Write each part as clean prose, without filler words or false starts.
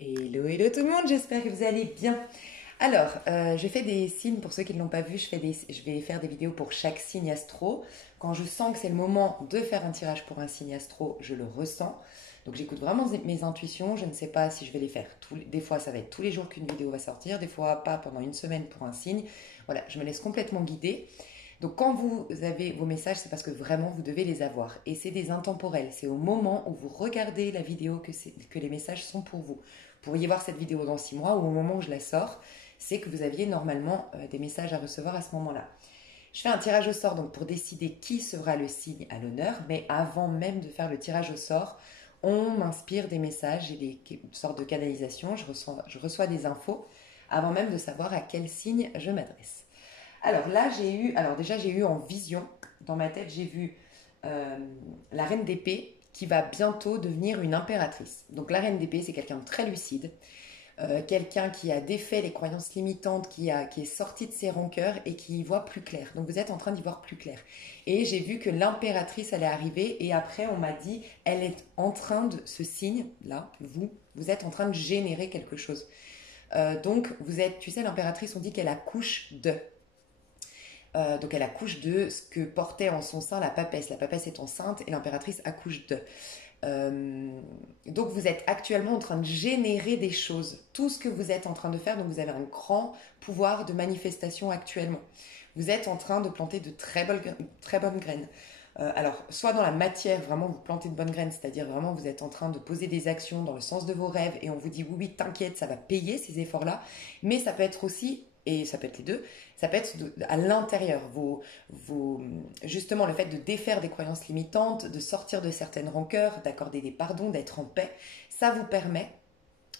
Hello, hello tout le monde, j'espère que vous allez bien. Alors, je fais des signes, pour ceux qui ne l'ont pas vu, je vais faire des vidéos pour chaque signe astro. Quand je sens que c'est le moment de faire un tirage pour un signe astro, je le ressens. Donc j'écoute vraiment mes intuitions, je ne sais pas si je vais les faire. Des fois, ça va être tous les jours qu'une vidéo va sortir, des fois pas pendant une semaine pour un signe. Voilà, je me laisse complètement guider. Donc quand vous avez vos messages, c'est parce que vraiment vous devez les avoir. Et c'est des intemporels, c'est au moment où vous regardez la vidéo que les messages sont pour vous. Vous pourriez voir cette vidéo dans 6 mois ou au moment où je la sors, c'est que vous aviez normalement des messages à recevoir à ce moment-là. Je fais un tirage au sort donc pour décider qui sera le signe à l'honneur, mais avant même de faire le tirage au sort, on m'inspire des messages et une sorte de canalisation, je reçois des infos avant même de savoir à quel signe je m'adresse. Alors là, j'ai eu en vision, dans ma tête, j'ai vu la reine d'épée qui va bientôt devenir une impératrice. Donc la reine d'épée, c'est quelqu'un de très lucide, quelqu'un qui a défait les croyances limitantes, qui est sorti de ses rancœurs et qui y voit plus clair. Donc vous êtes en train d'y voir plus clair. Et j'ai vu que l'impératrice allait arriver et après on m'a dit, elle est en train de, ce signe, là, vous êtes en train de générer quelque chose. Donc vous êtes, tu sais, l'impératrice, on dit qu'elle accouche de... donc elle accouche de ce que portait en son sein la papesse. La papesse est enceinte et l'impératrice accouche de. Donc vous êtes actuellement en train de générer des choses. Tout ce que vous êtes en train de faire, donc vous avez un grand pouvoir de manifestation actuellement. Vous êtes en train de planter de très bonnes graines. Alors, soit dans la matière, vraiment vous plantez de bonnes graines, c'est-à-dire vraiment vous êtes en train de poser des actions dans le sens de vos rêves et on vous dit oui, oui, t'inquiète, ça va payer ces efforts-là. Mais ça peut être aussi, et ça peut être les deux, ça peut être à l'intérieur, justement le fait de défaire des croyances limitantes, de sortir de certaines rancœurs, d'accorder des pardons, d'être en paix, ça vous permet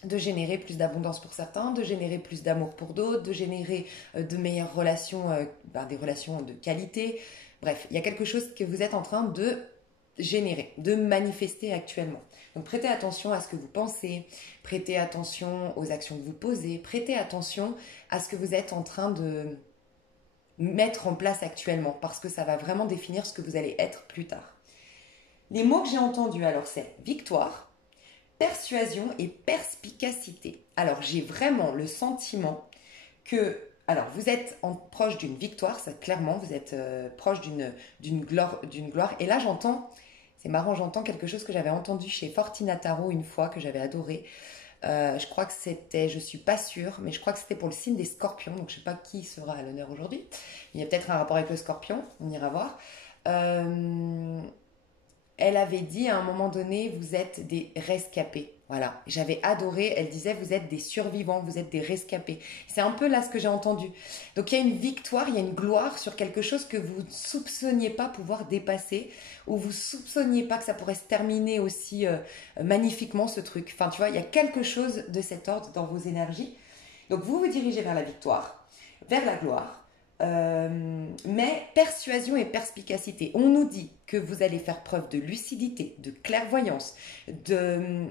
de générer plus d'abondance pour certains, de générer plus d'amour pour d'autres, de générer de meilleures relations, des relations de qualité. Bref, il y a quelque chose que vous êtes en train de générer, de manifester actuellement. Donc prêtez attention à ce que vous pensez, prêtez attention aux actions que vous posez, prêtez attention à ce que vous êtes en train de mettre en place actuellement, parce que ça va vraiment définir ce que vous allez être plus tard. Les mots que j'ai entendus, alors c'est victoire, persuasion et perspicacité. Alors j'ai vraiment le sentiment que, alors vous êtes proche d'une victoire, ça clairement, vous êtes proche d'une gloire, et là j'entends, c'est marrant, j'entends quelque chose que j'avais entendu chez Fortina Tarot une fois, que j'avais adoré. Je crois que c'était, je suis pas sûre, mais je crois que c'était pour le signe des scorpions, donc je sais pas qui sera à l'honneur aujourd'hui. Il y a peut-être un rapport avec le scorpion, on ira voir. Elle avait dit à un moment donné, vous êtes des rescapés. Voilà, j'avais adoré, elle disait, vous êtes des survivants, vous êtes des rescapés. C'est un peu là ce que j'ai entendu. Donc il y a une victoire, il y a une gloire sur quelque chose que vous ne soupçonniez pas pouvoir dépasser, ou vous ne soupçonniez pas que ça pourrait se terminer aussi magnifiquement ce truc. Enfin tu vois, il y a quelque chose de cet ordre dans vos énergies. Donc vous vous dirigez vers la victoire, vers la gloire. Mais persuasion et perspicacité. On nous dit que vous allez faire preuve de lucidité, de clairvoyance, d'une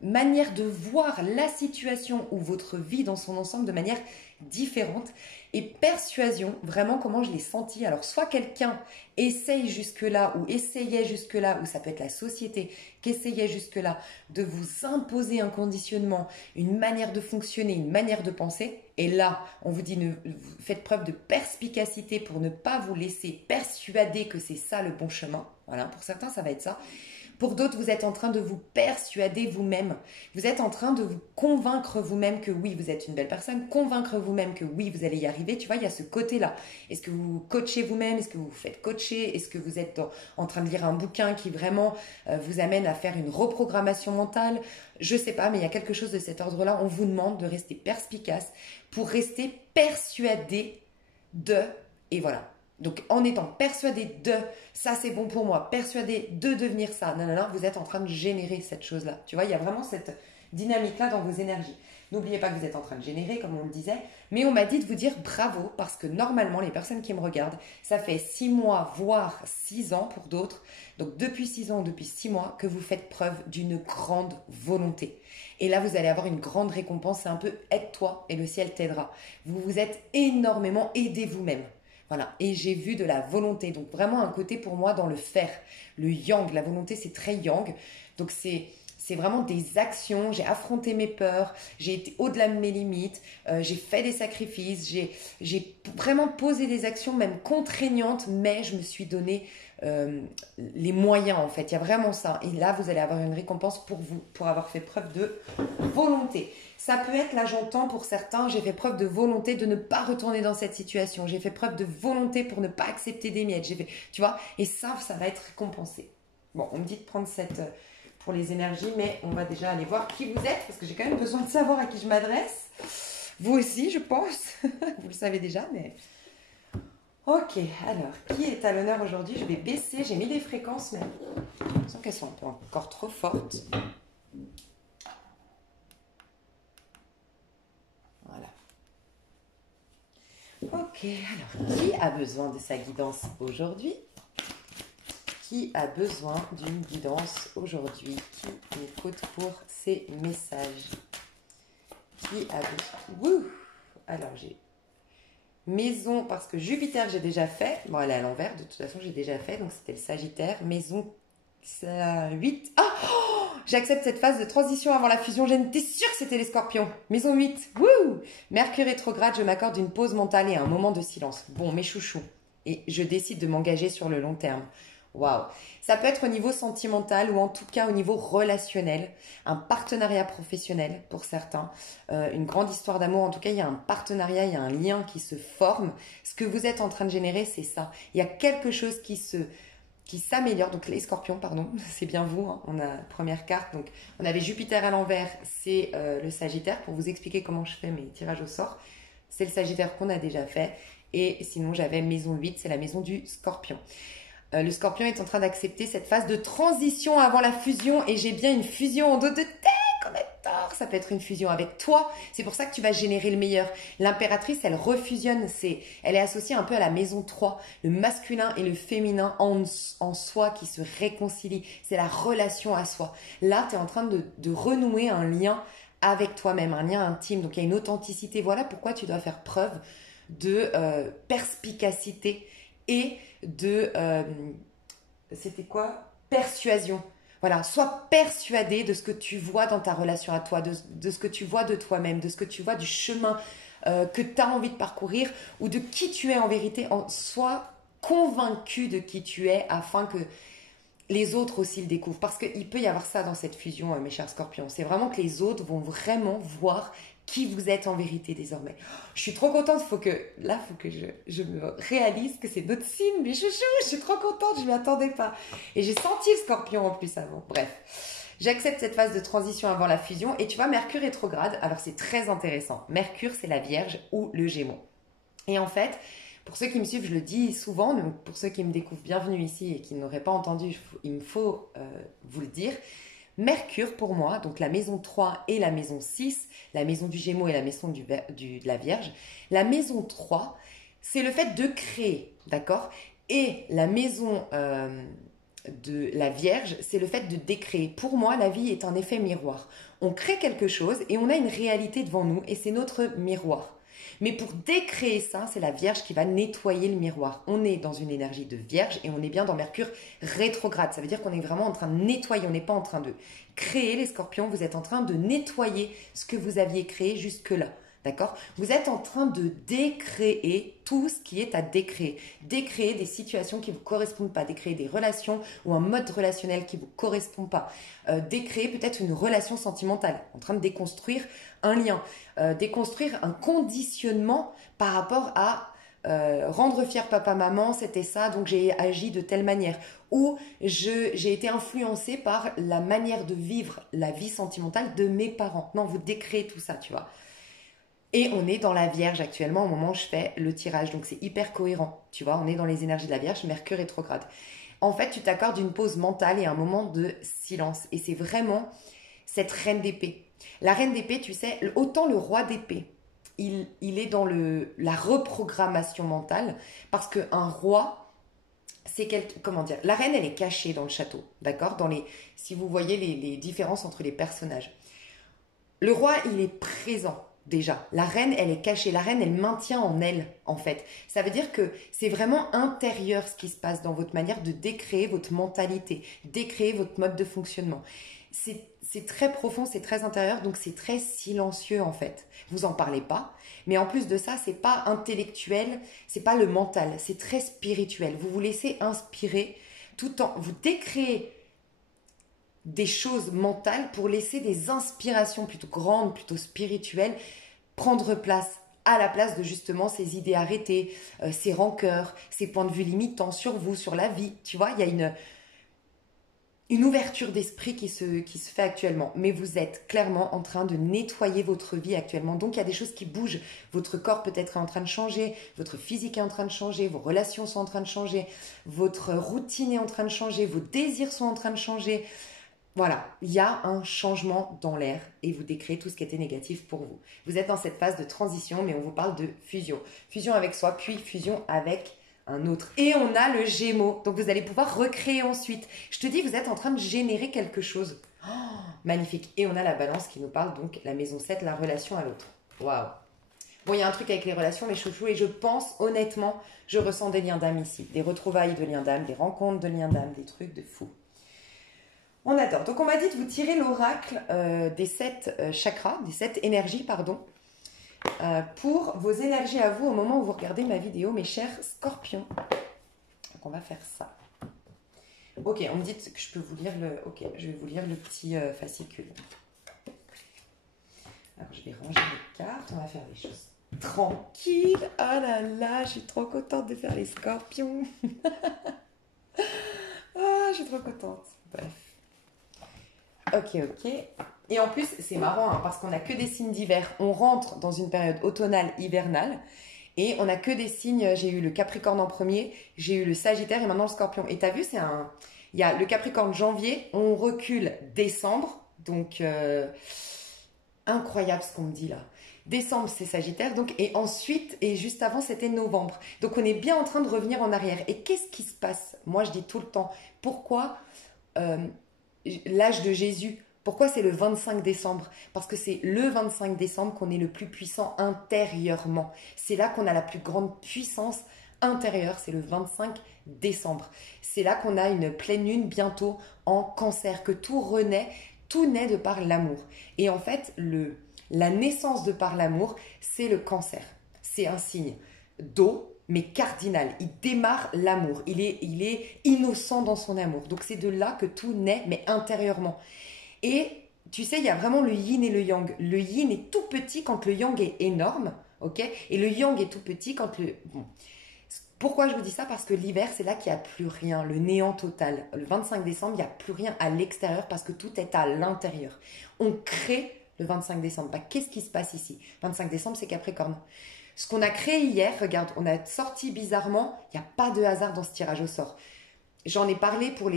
manière de voir la situation ou votre vie dans son ensemble de manière différente. Et persuasion, vraiment comment je l'ai senti. Alors soit quelqu'un essaye jusque-là ou essayait jusque-là, ou ça peut être la société qui essayait jusque-là de vous imposer un conditionnement, une manière de fonctionner, une manière de penser. Et là, on vous dit, faites preuve de perspicacité pour ne pas vous laisser persuader que c'est ça le bon chemin. Voilà, pour certains, ça va être ça. Pour d'autres, vous êtes en train de vous persuader vous-même. Vous êtes en train de vous convaincre vous-même que oui, vous êtes une belle personne, convaincre vous-même que oui, vous allez y arriver. Tu vois, il y a ce côté-là. Est-ce que vous coachez vous-même? Est-ce que vous vous faites coacher? Est-ce que vous êtes en train de lire un bouquin qui vraiment vous amène à faire une reprogrammation mentale? Je sais pas, mais il y a quelque chose de cet ordre-là. On vous demande de rester perspicace pour rester persuadé de... Et voilà. Donc, en étant persuadé de ça, c'est bon pour moi, persuadé de devenir ça, non, vous êtes en train de générer cette chose-là. Tu vois, il y a vraiment cette dynamique-là dans vos énergies. N'oubliez pas que vous êtes en train de générer, comme on le disait, mais on m'a dit de vous dire bravo, parce que normalement, les personnes qui me regardent, ça fait 6 mois, voire 6 ans pour d'autres, donc depuis 6 ans ou depuis 6 mois, que vous faites preuve d'une grande volonté. Et là, vous allez avoir une grande récompense, c'est un peu aide-toi et le ciel t'aidera. Vous vous êtes énormément aidé vous-même. Voilà, et j'ai vu de la volonté, donc vraiment un côté pour moi dans le faire, le yang, la volonté c'est très yang, donc c'est c'est vraiment des actions. J'ai affronté mes peurs, j'ai été au-delà de mes limites, j'ai fait des sacrifices, j'ai vraiment posé des actions même contraignantes, mais je me suis donné les moyens en fait. Il y a vraiment ça. Et là, vous allez avoir une récompense pour vous, pour avoir fait preuve de volonté. Ça peut être, là j'entends pour certains, j'ai fait preuve de volonté de ne pas retourner dans cette situation. J'ai fait preuve de volonté pour ne pas accepter des miettes. Tu vois, et ça va être récompensé. Bon, on me dit de prendre cette pour les énergies, mais on va déjà aller voir qui vous êtes, parce que j'ai quand même besoin de savoir à qui je m'adresse. Vous aussi, je pense. Vous le savez déjà, mais... Ok, alors, qui est à l'honneur aujourd'hui? Je vais baisser, j'ai mis les fréquences, mais je sens qu'elles sont un peu encore trop fortes. Voilà. Ok, alors, qui a besoin de sa guidance aujourd'hui? Qui a besoin d'une guidance aujourd'hui? Qui m'écoute pour ces messages? Qui a besoin? Wouh! Alors, j'ai maison, parce que Jupiter, j'ai déjà fait. Bon, elle est à l'envers, de toute façon, j'ai déjà fait. Donc, c'était le Sagittaire. Maison 8. Ah! Oh, j'accepte cette phase de transition avant la fusion. J'étais sûre que c'était les Scorpions. Maison 8. Wouh! Mercure rétrograde, je m'accorde une pause mentale et un moment de silence. Bon, mes chouchous. Et je décide de m'engager sur le long terme. Waouh! Ça peut être au niveau sentimental ou en tout cas au niveau relationnel, un partenariat professionnel pour certains, une grande histoire d'amour. En tout cas, il y a un partenariat, il y a un lien qui se forme. Ce que vous êtes en train de générer, c'est ça. Il y a quelque chose qui s'améliore. Donc les Scorpions, pardon, c'est bien vous. Hein. On a la première carte. Donc on avait Jupiter à l'envers, c'est le Sagittaire. Pour vous expliquer comment je fais mes tirages au sort, c'est le Sagittaire qu'on a déjà fait. Et sinon, j'avais maison 8, c'est la maison du Scorpion. Le Scorpion est en train d'accepter cette phase de transition avant la fusion, et j'ai bien une fusion en dos de connecteur. Ça peut être une fusion avec toi. C'est pour ça que tu vas générer le meilleur. L'impératrice, elle refusionne. Elle est associée un peu à la maison 3. Le masculin et le féminin en soi qui se réconcilient. C'est la relation à soi. Là, tu es en train de renouer un lien avec toi-même, un lien intime. Donc, il y a une authenticité. Voilà pourquoi tu dois faire preuve de perspicacité et de, c'était quoi? Persuasion. Voilà, sois persuadé de ce que tu vois dans ta relation à toi, de ce que tu vois de toi-même, de ce que tu vois du chemin que tu as envie de parcourir ou de qui tu es en vérité. Sois convaincu de qui tu es afin que les autres aussi le découvrent. Parce qu'il peut y avoir ça dans cette fusion, mes chers Scorpions. C'est vraiment que les autres vont vraiment voir qui vous êtes en vérité désormais. Je suis trop contente, faut que je me réalise que c'est notre signe, mes chouchous, je suis trop contente, je ne m'y attendais pas. Et j'ai senti le Scorpion en plus avant. Bref, j'accepte cette phase de transition avant la fusion. Et tu vois, Mercure rétrograde, alors c'est très intéressant. Mercure, c'est la Vierge ou le Gémeaux. Et en fait, pour ceux qui me suivent, je le dis souvent, mais pour ceux qui me découvrent, bienvenue ici et qui n'auraient pas entendu, il me faut vous le dire. Mercure, pour moi, donc la maison 3 et la maison 6, la maison du Gémeaux et la maison de la Vierge, la maison 3, c'est le fait de créer, d'accord? Et la maison de la Vierge, c'est le fait de décréer. Pour moi, la vie est un effet miroir. On crée quelque chose et on a une réalité devant nous et c'est notre miroir. Mais pour décréer ça, c'est la Vierge qui va nettoyer le miroir. On est dans une énergie de Vierge et on est bien dans Mercure rétrograde. Ça veut dire qu'on est vraiment en train de nettoyer, on n'est pas en train de créer. Les Scorpions, vous êtes en train de nettoyer ce que vous aviez créé jusque-là. D'accord? Vous êtes en train de décréer tout ce qui est à décréer. Décréer des situations qui ne vous correspondent pas. Décréer des relations ou un mode relationnel qui ne vous correspond pas. Décréer peut-être une relation sentimentale. En train de déconstruire un lien. Déconstruire un conditionnement par rapport à rendre fier papa-maman, c'était ça, donc j'ai agi de telle manière. Ou j'ai été influencée par la manière de vivre la vie sentimentale de mes parents. Non, vous décréez tout ça, tu vois. Et on est dans la Vierge actuellement au moment où je fais le tirage. Donc c'est hyper cohérent. Tu vois, on est dans les énergies de la Vierge, Mercure rétrograde. En fait, tu t'accordes une pause mentale et un moment de silence. Et c'est vraiment cette reine d'épée. La reine d'épée, tu sais, autant le roi d'épée, il est dans la reprogrammation mentale. Parce qu'un roi, c'est comment dire, la reine, elle est cachée dans le château. D'accord? Si vous voyez les différences entre les personnages. Le roi, il est présent. Déjà, la reine, elle est cachée. La reine, elle maintient en elle, en fait. Ça veut dire que c'est vraiment intérieur ce qui se passe dans votre manière de décréer votre mentalité, décréer votre mode de fonctionnement. c'est très profond, c'est très intérieur, donc c'est très silencieux en fait. Vous en parlez pas, mais en plus de ça, c'est pas intellectuel, c'est pas le mental, c'est très spirituel. Vous vous laissez inspirer tout en vous décréez des choses mentales pour laisser des inspirations plutôt grandes, plutôt spirituelles prendre place à la place de justement ces idées arrêtées, ces rancœurs, ces points de vue limitants sur vous, sur la vie. Tu vois, il y a une ouverture d'esprit qui se fait actuellement. Mais vous êtes clairement en train de nettoyer votre vie actuellement. Donc il y a des choses qui bougent. Votre corps peut-être est en train de changer, votre physique est en train de changer, vos relations sont en train de changer, votre routine est en train de changer, vos désirs sont en train de changer. Voilà, il y a un changement dans l'air et vous décréez tout ce qui était négatif pour vous. Vous êtes dans cette phase de transition, mais on vous parle de fusion. Fusion avec soi, puis fusion avec un autre. Et on a le Gémeaux, donc vous allez pouvoir recréer ensuite. Je te dis, vous êtes en train de générer quelque chose. Oh, magnifique. Et on a la Balance qui nous parle donc la maison 7, la relation à l'autre. Waouh. Bon, il y a un truc avec les relations, mes chouchous, et je pense honnêtement, je ressens des liens d'âme ici. Des retrouvailles de liens d'âme, des rencontres de liens d'âme, des trucs de fou. On adore. Donc, on m'a dit de vous tirer l'oracle des 7 chakras, des 7 énergies, pardon, pour vos énergies à vous au moment où vous regardez ma vidéo, mes chers scorpions. Donc, on va faire ça. Ok, on me dit que je peux vous lire le... Ok, je vais vous lire le petit fascicule. Alors, je vais ranger les cartes. On va faire les choses tranquilles. Oh là là, je suis trop contente de faire les scorpions. Ah, je suis trop contente. Bref. Ok. Et en plus, c'est marrant hein, parce qu'on n'a que des signes d'hiver. On rentre dans une période automnale, hivernale. Et on n'a que des signes. J'ai eu le Capricorne en premier, j'ai eu le Sagittaire et maintenant le Scorpion. Et tu as vu, il y a le Capricorne janvier, on recule décembre. Donc, incroyable ce qu'on me dit là. Décembre, c'est Sagittaire. Donc, et ensuite, et juste avant, c'était novembre. Donc, on est bien en train de revenir en arrière. Et qu'est-ce qui se passe? Moi, je dis tout le temps, pourquoi l'âge de Jésus, pourquoi c'est le 25 décembre? Parce que c'est le 25 décembre qu'on est le plus puissant intérieurement. C'est là qu'on a la plus grande puissance intérieure, c'est le 25 décembre. C'est là qu'on a une pleine lune bientôt en Cancer, que tout renaît, tout naît de par l'amour. Et en fait, la naissance de par l'amour, c'est le Cancer. C'est un signe d'eau, mais cardinal. Il démarre l'amour. Il est innocent dans son amour. Donc c'est de là que tout naît, mais intérieurement. Et tu sais, il y a vraiment le yin et le yang. Le yin est tout petit quand le yang est énorme, ok? Et le yang est tout petit quand le... Bon. Pourquoi je vous dis ça? Parce que l'hiver, c'est là qu'il n'y a plus rien, le néant total. Le 25 décembre, il n'y a plus rien à l'extérieur parce que tout est à l'intérieur. On crée le 25 décembre. Bah, qu'est-ce qui se passe ici? 25 décembre, c'est Capricorne. Ce qu'on a créé hier, regarde, on a sorti bizarrement, il n'y a pas de hasard dans ce tirage au sort. J'en ai parlé pour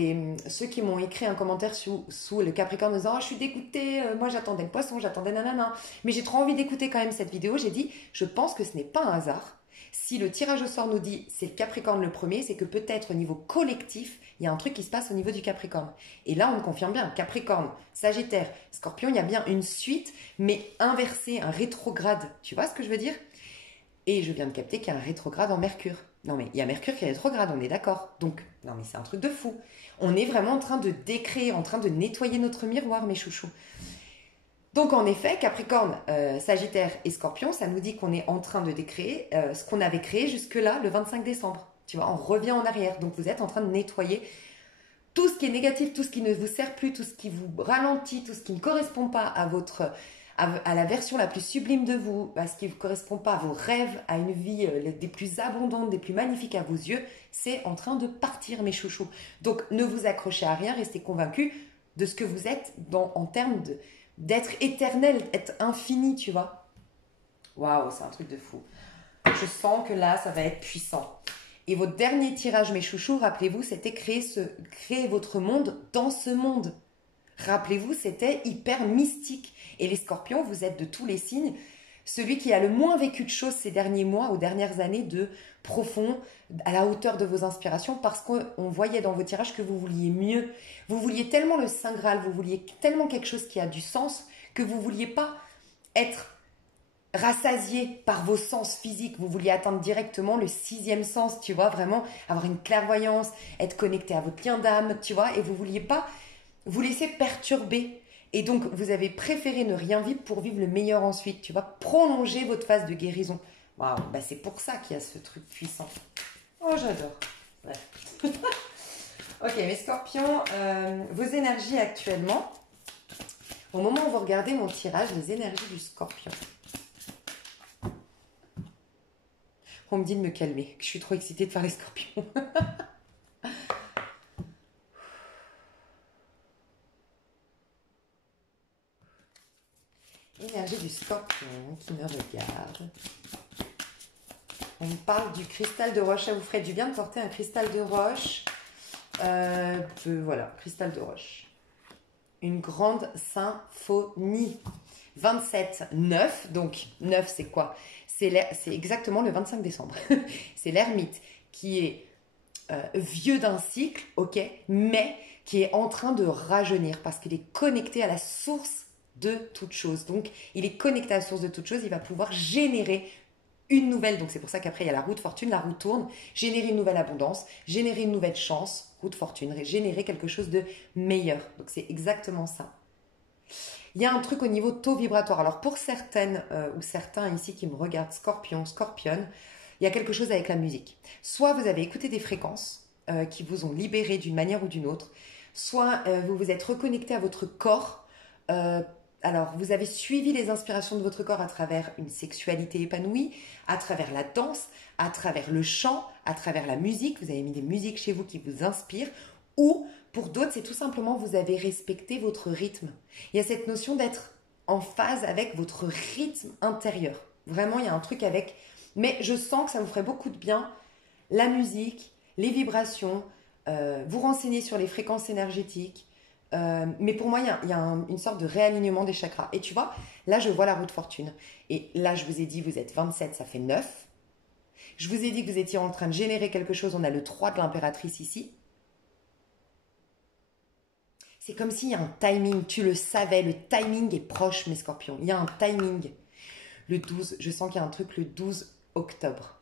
ceux qui m'ont écrit un commentaire sous le Capricorne en disant « Oh, je suis dégoûtée, moi j'attendais le poisson, j'attendais nanana. » Mais j'ai trop envie d'écouter quand même cette vidéo. J'ai dit « Je pense que ce n'est pas un hasard. Si le tirage au sort nous dit c'est le Capricorne le premier, c'est que peut-être au niveau collectif, il y a un truc qui se passe au niveau du Capricorne. » Et là, on me confirme bien. Capricorne, Sagittaire, Scorpion, il y a bien une suite, mais inversée, un rétrograde. Tu vois ce que je veux dire? Et je viens de capter qu'il y a un rétrograde en Mercure. Non mais il y a Mercure qui est rétrograde, on est d'accord. Donc, non mais c'est un truc de fou. On est vraiment en train de décréer, en train de nettoyer notre miroir, mes chouchous. Donc en effet, Capricorne, Sagittaire et Scorpion, ça nous dit qu'on est en train de décréer ce qu'on avait créé jusque-là le 25 décembre. Tu vois, on revient en arrière. Donc vous êtes en train de nettoyer tout ce qui est négatif, tout ce qui ne vous sert plus, tout ce qui vous ralentit, tout ce qui ne correspond pas à la version la plus sublime de vous, à ce qui ne correspond pas à vos rêves, à une vie des plus abondantes, des plus magnifiques à vos yeux, c'est en train de partir, mes chouchous. Donc, ne vous accrochez à rien, restez convaincus de ce que vous êtes en termes d'être éternel, être infini, tu vois. Waouh, c'est un truc de fou. Je sens que là, ça va être puissant. Et votre dernier tirage, mes chouchous, rappelez-vous, c'était créer votre monde dans ce monde. Rappelez-vous, c'était hyper mystique. Et les scorpions, vous êtes de tous les signes, celui qui a le moins vécu de choses ces derniers mois ou dernières années de profond, à la hauteur de vos inspirations, parce qu'on voyait dans vos tirages que vous vouliez mieux. Vous vouliez tellement le Saint Graal, vous vouliez tellement quelque chose qui a du sens, que vous ne vouliez pas être rassasié par vos sens physiques. Vous vouliez atteindre directement le 6e sens, tu vois, vraiment avoir une clairvoyance, être connecté à votre lien d'âme, tu vois, et vous ne vouliez pas vous laisser perturber. Et donc, vous avez préféré ne rien vivre pour vivre le meilleur ensuite. Tu vas prolonger votre phase de guérison. Waouh, bah c'est pour ça qu'il y a ce truc puissant. Oh, j'adore. Bref. Ok, mes scorpions, vos énergies actuellement. Au moment où vous regardez mon tirage, les énergies du scorpion. On me dit de me calmer, que je suis trop excitée de faire les scorpions. Énergie du scorpion qui me regarde. On me parle du cristal de roche. Ça vous ferait du bien de porter un cristal de roche. Voilà, cristal de roche. Une grande symphonie. 27, 9. Donc, 9, c'est quoi? C'est exactement le 25 décembre. C'est l'ermite qui est vieux d'un cycle, ok, mais qui est en train de rajeunir parce qu'il est connecté à la source de toute chose. Donc, il est connecté à la source de toute chose. Il va pouvoir générer une nouvelle, donc c'est pour ça qu'après il y a la roue de fortune, la roue tourne, générer une nouvelle abondance, générer une nouvelle chance, roue de fortune, générer quelque chose de meilleur. Donc c'est exactement ça. Il y a un truc au niveau taux vibratoire. Alors pour certaines ou certains ici qui me regardent, scorpion, scorpionne, il y a quelque chose avec la musique. Soit vous avez écouté des fréquences qui vous ont libéré d'une manière ou d'une autre, soit vous vous êtes reconnecté à votre corps. Alors, vous avez suivi les inspirations de votre corps à travers une sexualité épanouie, à travers la danse, à travers le chant, à travers la musique. Vous avez mis des musiques chez vous qui vous inspirent. Ou, pour d'autres, c'est tout simplement vous avez respecté votre rythme. Il y a cette notion d'être en phase avec votre rythme intérieur. Vraiment, il y a un truc avec... Mais je sens que ça vous ferait beaucoup de bien. La musique, les vibrations, vous renseigner sur les fréquences énergétiques. Mais pour moi, il y a une sorte de réalignement des chakras. Et tu vois, là, je vois la roue de fortune. Et là, je vous ai dit, vous êtes 27, ça fait 9. Je vous ai dit que vous étiez en train de générer quelque chose. On a le 3 de l'impératrice ici. C'est comme s'il y a un timing. Tu le savais, le timing est proche, mes scorpions. Il y a un timing. Le 12, je sens qu'il y a un truc le 12 octobre.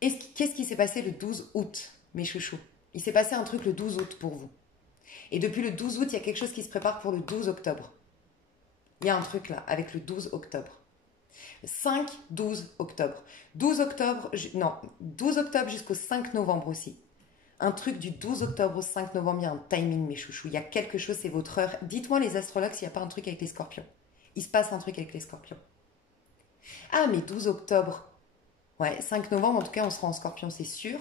Qu'est-ce qui s'est passé le 12 août, mes chouchous? Il s'est passé un truc le 12 août pour vous. Et depuis le 12 août, il y a quelque chose qui se prépare pour le 12 octobre. Il y a un truc là, avec le 12 octobre. 5, 12 octobre. 12 octobre, non, 12 octobre jusqu'au 5 novembre aussi. Un truc du 12 octobre au 5 novembre, il y a un timing, mes chouchous. Il y a quelque chose, c'est votre heure. Dites-moi, les astrologues, s'il n'y a pas un truc avec les scorpions. Il se passe un truc avec les scorpions. Ah, mais 12 octobre. Ouais, 5 novembre, en tout cas, on sera en scorpion, c'est sûr.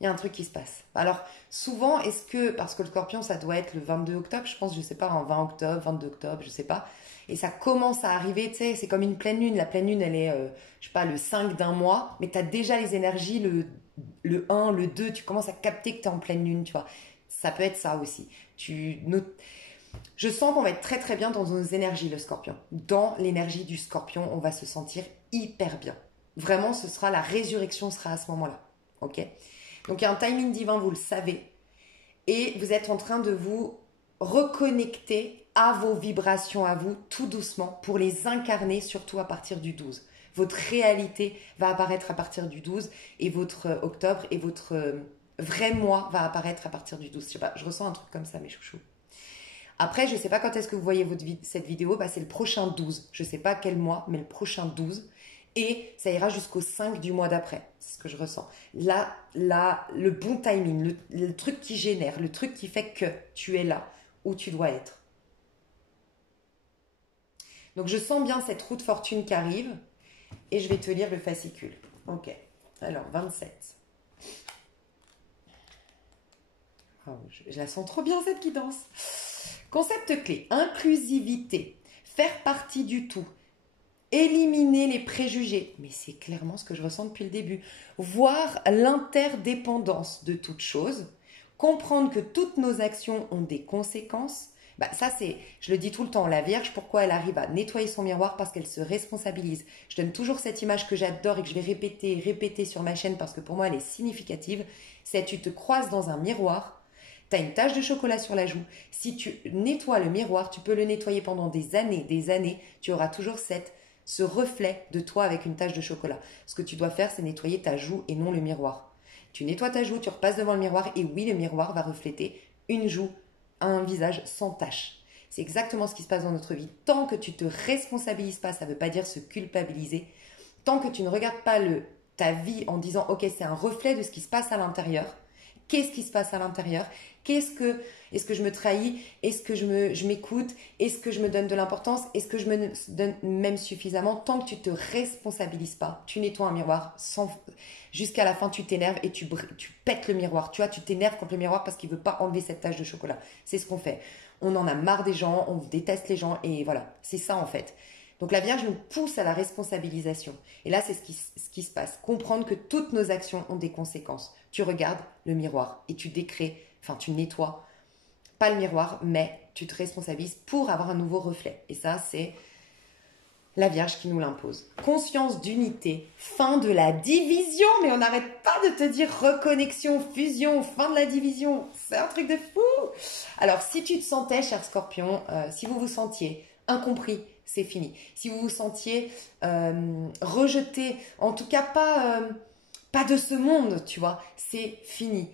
Il y a un truc qui se passe. Alors, souvent, est-ce que, parce que le scorpion, ça doit être le 22 octobre, je pense, je sais pas, en 20 octobre, 22 octobre, je sais pas. Et ça commence à arriver, tu sais, c'est comme une pleine lune. La pleine lune, elle est, je sais pas, le 5 d'un mois, mais tu as déjà les énergies, le 1, le 2, tu commences à capter que tu es en pleine lune, tu vois. Ça peut être ça aussi. Je sens qu'on va être très très bien dans nos énergies, le scorpion. Dans l'énergie du scorpion, on va se sentir hyper bien. Vraiment, ce sera la résurrection sera à ce moment-là. Ok ? Donc, il y a un timing divin, vous le savez. Et vous êtes en train de vous reconnecter à vos vibrations, à vous, tout doucement, pour les incarner, surtout à partir du 12. Votre réalité va apparaître à partir du 12 et votre octobre et votre vrai moi va apparaître à partir du 12. Je sais pas, je ressens un truc comme ça, mes chouchous. Après, je ne sais pas quand est-ce que vous voyez cette vidéo. Bah, c'est le prochain 12. Je ne sais pas quel mois, mais le prochain 12. Et ça ira jusqu'au 5 du mois d'après. C'est ce que je ressens. Là, le bon timing, le truc qui génère, le truc qui fait que tu es là où tu dois être. Donc, je sens bien cette roue de fortune qui arrive. Et je vais te lire le fascicule. Ok. Alors, 27. Oh, je la sens trop bien, cette qui danse. Concept clé. Inclusivité. Faire partie du tout. Éliminer les préjugés, mais c'est clairement ce que je ressens depuis le début. Voir l'interdépendance de toute chose, comprendre que toutes nos actions ont des conséquences. Bah ça c'est, je le dis tout le temps, la Vierge, pourquoi elle arrive à nettoyer son miroir? Parce qu'elle se responsabilise. Je donne toujours cette image que j'adore et que je vais répéter et répéter sur ma chaîne parce que pour moi elle est significative. C'est tu te croises dans un miroir, tu as une tache de chocolat sur la joue. Si tu nettoies le miroir, tu peux le nettoyer pendant des années, tu auras toujours ce reflet de toi avec une tache de chocolat. Ce que tu dois faire, c'est nettoyer ta joue et non le miroir. Tu nettoies ta joue, tu repasses devant le miroir et oui, le miroir va refléter une joue, un visage sans tache. C'est exactement ce qui se passe dans notre vie. Tant que tu te responsabilises pas, ça ne veut pas dire se culpabiliser. Tant que tu ne regardes pas ta vie en disant ok, c'est un reflet de ce qui se passe à l'intérieur. Qu'est-ce qui se passe à l'intérieur? Est-ce que je me trahis? Est-ce que je m'écoute? Est-ce que je me donne de l'importance? Est-ce que je me donne même suffisamment? Tant que tu te responsabilises pas, tu nettoies un miroir jusqu'à la fin tu t'énerves et tu pètes le miroir. Tu vois, tu t'énerves contre le miroir parce qu'il veut pas enlever cette tache de chocolat. C'est ce qu'on fait. On en a marre des gens, on déteste les gens et voilà, c'est ça en fait. Donc la Vierge nous pousse à la responsabilisation. Et là, c'est ce qui se passe. Comprendre que toutes nos actions ont des conséquences. Tu regardes le miroir et tu tu nettoies, pas le miroir, mais tu te responsabilises pour avoir un nouveau reflet. Et ça, c'est la Vierge qui nous l'impose. Conscience d'unité, fin de la division. Mais on n'arrête pas de te dire reconnexion, fusion, fin de la division. C'est un truc de fou. Alors, si tu te sentais, cher Scorpion, si vous vous sentiez incompris, c'est fini. Si vous vous sentiez rejeté, en tout cas pas de ce monde, tu vois, c'est fini.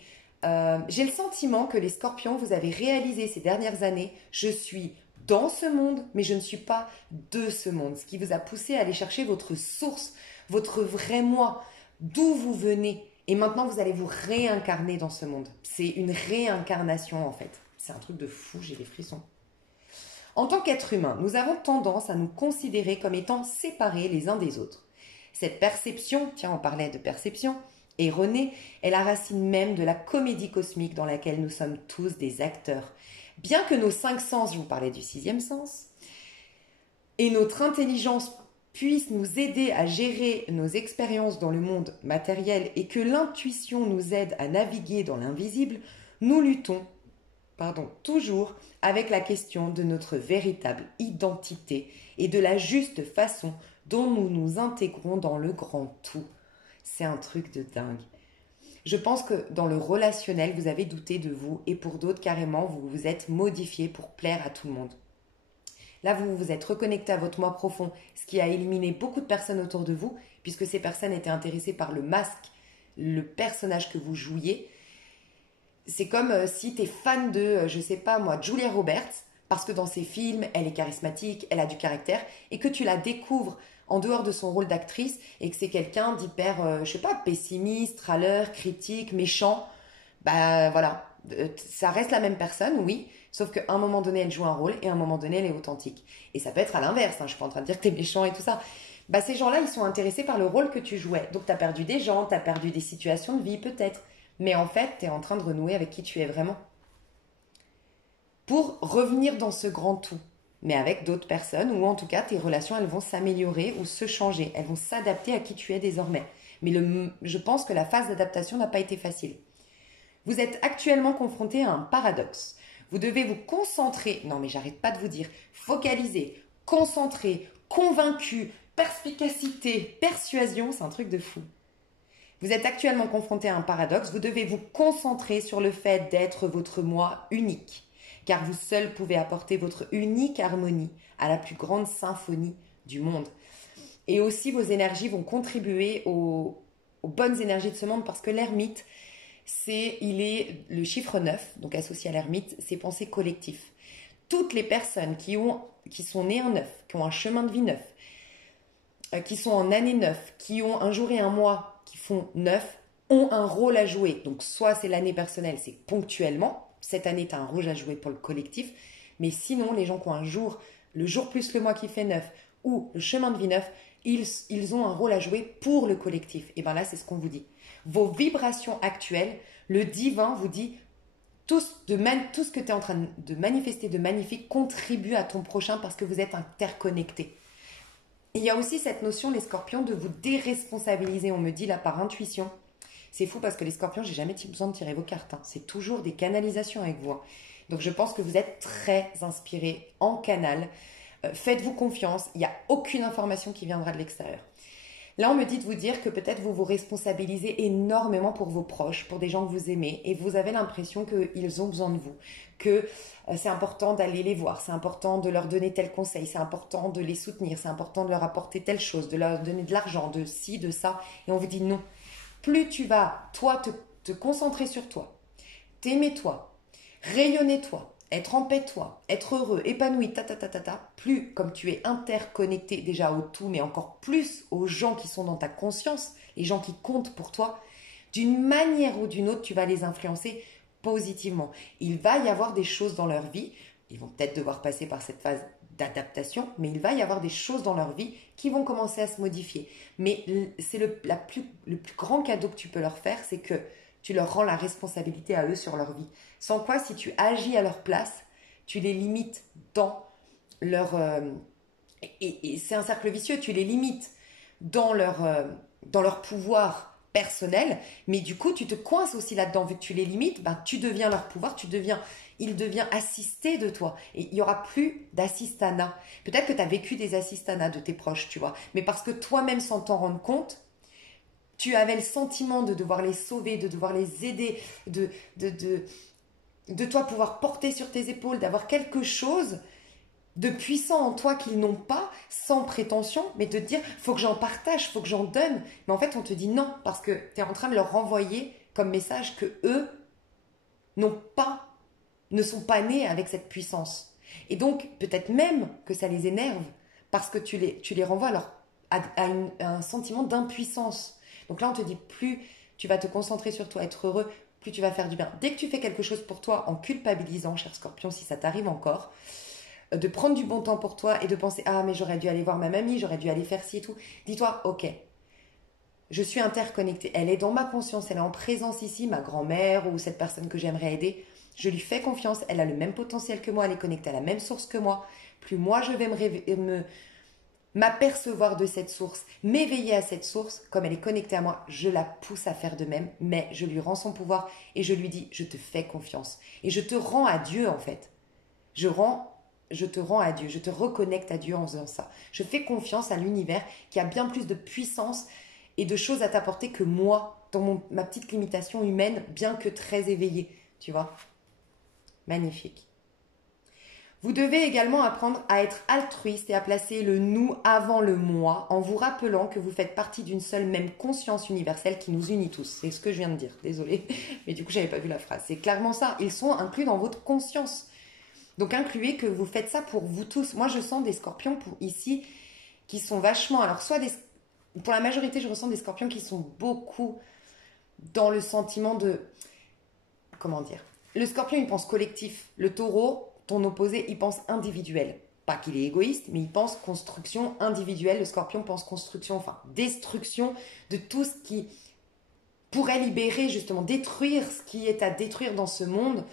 J'ai le sentiment que les Scorpions, vous avez réalisé ces dernières années, je suis dans ce monde, mais je ne suis pas de ce monde. Ce qui vous a poussé à aller chercher votre source, votre vrai moi, d'où vous venez. Et maintenant, vous allez vous réincarner dans ce monde. C'est une réincarnation en fait. C'est un truc de fou, j'ai des frissons. En tant qu'être humain, nous avons tendance à nous considérer comme étant séparés les uns des autres. Cette perception, tiens, on parlait de perception, erronée, est la racine même de la comédie cosmique dans laquelle nous sommes tous des acteurs. Bien que nos 5 sens, je vous parlais du 6e sens, et notre intelligence puissent nous aider à gérer nos expériences dans le monde matériel et que l'intuition nous aide à naviguer dans l'invisible, nous luttons toujours avec la question de notre véritable identité et de la juste façon dont nous nous intégrons dans le grand tout. C'est un truc de dingue. Je pense que dans le relationnel, vous avez douté de vous et pour d'autres, carrément, vous vous êtes modifié pour plaire à tout le monde. Là, vous vous êtes reconnecté à votre moi profond, ce qui a éliminé beaucoup de personnes autour de vous, puisque ces personnes étaient intéressées par le masque, le personnage que vous jouiez. C'est comme si tu es fan de, je sais pas moi, Julia Roberts, parce que dans ses films, elle est charismatique, elle a du caractère, et que tu la découvres en dehors de son rôle d'actrice, et que c'est quelqu'un d'hyper, je sais pas, pessimiste, râleur, critique, méchant. Bah voilà, ça reste la même personne, oui, sauf qu'à un moment donné, elle joue un rôle, et à un moment donné, elle est authentique. Et ça peut être à l'inverse, hein, je suis pas en train de dire que tu es méchant et tout ça. Bah ces gens-là, ils sont intéressés par le rôle que tu jouais. Donc tu as perdu des gens, tu as perdu des situations de vie peut-être. Mais en fait, tu es en train de renouer avec qui tu es vraiment. Pour revenir dans ce grand tout, mais avec d'autres personnes, ou en tout cas, tes relations, elles vont s'améliorer ou se changer. Elles vont s'adapter à qui tu es désormais. Mais je pense que la phase d'adaptation n'a pas été facile. Vous êtes actuellement confronté à un paradoxe. Vous devez vous concentrer, non mais j'arrête pas de vous dire, focaliser, concentrer, convaincu, perspicacité, persuasion, c'est un truc de fou. Vous êtes actuellement confronté à un paradoxe, vous devez vous concentrer sur le fait d'être votre moi unique, car vous seul pouvez apporter votre unique harmonie à la plus grande symphonie du monde. Et aussi vos énergies vont contribuer aux bonnes énergies de ce monde, parce que l'ermite, il est le chiffre 9, donc associé à l'ermite, c'est penser collectif. Toutes les personnes qui sont nées en 9, qui ont un chemin de vie 9, qui sont en année 9, qui ont un jour et un mois qui font 9, ont un rôle à jouer. Donc soit c'est l'année personnelle, c'est ponctuellement, cette année tu as un rôle à jouer pour le collectif, mais sinon les gens qui ont un jour, le jour plus le mois qui fait 9, ou le chemin de vie 9, ils ont un rôle à jouer pour le collectif. Et bien là c'est ce qu'on vous dit. Vos vibrations actuelles, le divin vous dit tout ce que tu es en train de manifester de magnifique contribue à ton prochain parce que vous êtes interconnectés. Il y a aussi cette notion, les scorpions, de vous déresponsabiliser. On me dit là par intuition. C'est fou parce que les scorpions, j'ai jamais besoin de tirer vos cartes. Hein. C'est toujours des canalisations avec vous. Hein. Donc je pense que vous êtes très inspirés en canal. Faites-vous confiance. Il n'y a aucune information qui viendra de l'extérieur. Là, on me dit de vous dire que peut-être vous vous responsabilisez énormément pour vos proches, pour des gens que vous aimez, et vous avez l'impression qu'ils ont besoin de vous, que c'est important d'aller les voir, c'est important de leur donner tel conseil, c'est important de les soutenir, c'est important de leur apporter telle chose, de leur donner de l'argent, de ci, de ça. Et on vous dit non. Plus tu vas, toi, te concentrer sur toi, t'aimer toi, rayonner toi, être en paix toi, être heureux, épanoui, plus comme tu es interconnecté déjà au tout, mais encore plus aux gens qui sont dans ta conscience, les gens qui comptent pour toi, d'une manière ou d'une autre, tu vas les influencer positivement. Il va y avoir des choses dans leur vie, ils vont peut-être devoir passer par cette phase d'adaptation, mais il va y avoir des choses dans leur vie qui vont commencer à se modifier. Mais c'est le plus grand cadeau que tu peux leur faire, c'est que tu leur rends la responsabilité à eux sur leur vie. Sans quoi, si tu agis à leur place, tu les limites dans leur... et c'est un cercle vicieux, tu les limites dans leur pouvoir personnel, mais du coup, tu te coinces aussi là-dedans. Vu que tu les limites, ben, tu deviens leur pouvoir, il devient assisté de toi. Et il n'y aura plus d'assistanat. Peut-être que tu as vécu des assistanats de tes proches, tu vois, mais parce que toi-même, sans t'en rendre compte, tu avais le sentiment de devoir les sauver, de devoir les aider, de toi pouvoir porter sur tes épaules, d'avoir quelque chose de puissant en toi qu'ils n'ont pas, sans prétention, mais de te dire, faut que j'en partage, faut que j'en donne. Mais en fait, on te dit non, parce que tu es en train de leur renvoyer comme message que eux ne sont pas nés avec cette puissance. Et donc, peut-être même que ça les énerve, parce que tu les renvoies à un sentiment d'impuissance. Donc là, on te dit, plus tu vas te concentrer sur toi, être heureux, plus tu vas faire du bien. Dès que tu fais quelque chose pour toi en culpabilisant, cher Scorpion, si ça t'arrive encore, de prendre du bon temps pour toi et de penser, ah mais j'aurais dû aller voir ma mamie, j'aurais dû aller faire ci et tout. Dis-toi, ok, je suis interconnectée, elle est dans ma conscience, elle est en présence ici, ma grand-mère ou cette personne que j'aimerais aider. Je lui fais confiance, elle a le même potentiel que moi, elle est connectée à la même source que moi. Plus moi je vais m'apercevoir de cette source, m'éveiller à cette source, comme elle est connectée à moi, je la pousse à faire de même, mais je lui rends son pouvoir et je lui dis, je te fais confiance. Et je te rends à Dieu en fait. Je te rends à Dieu, je te reconnecte à Dieu en faisant ça. Je fais confiance à l'univers qui a bien plus de puissance et de choses à t'apporter que moi, dans ma petite limitation humaine, bien que très éveillée. Tu vois? Magnifique. Vous devez également apprendre à être altruiste et à placer le nous avant le moi en vous rappelant que vous faites partie d'une seule même conscience universelle qui nous unit tous. C'est ce que je viens de dire, désolée, mais du coup j'avais pas vu la phrase. C'est clairement ça, ils sont inclus dans votre conscience. Donc incluez que vous faites ça pour vous tous. Moi je sens des scorpions ici qui sont vachement... Alors pour la majorité je ressens des scorpions qui sont beaucoup dans le sentiment de... Comment dire? Le scorpion il pense collectif, le taureau... Ton opposé, il pense individuel. Pas qu'il est égoïste, mais il pense construction individuelle. Le scorpion pense construction, enfin destruction de tout ce qui pourrait libérer, justement, détruire ce qui est à détruire dans ce monde,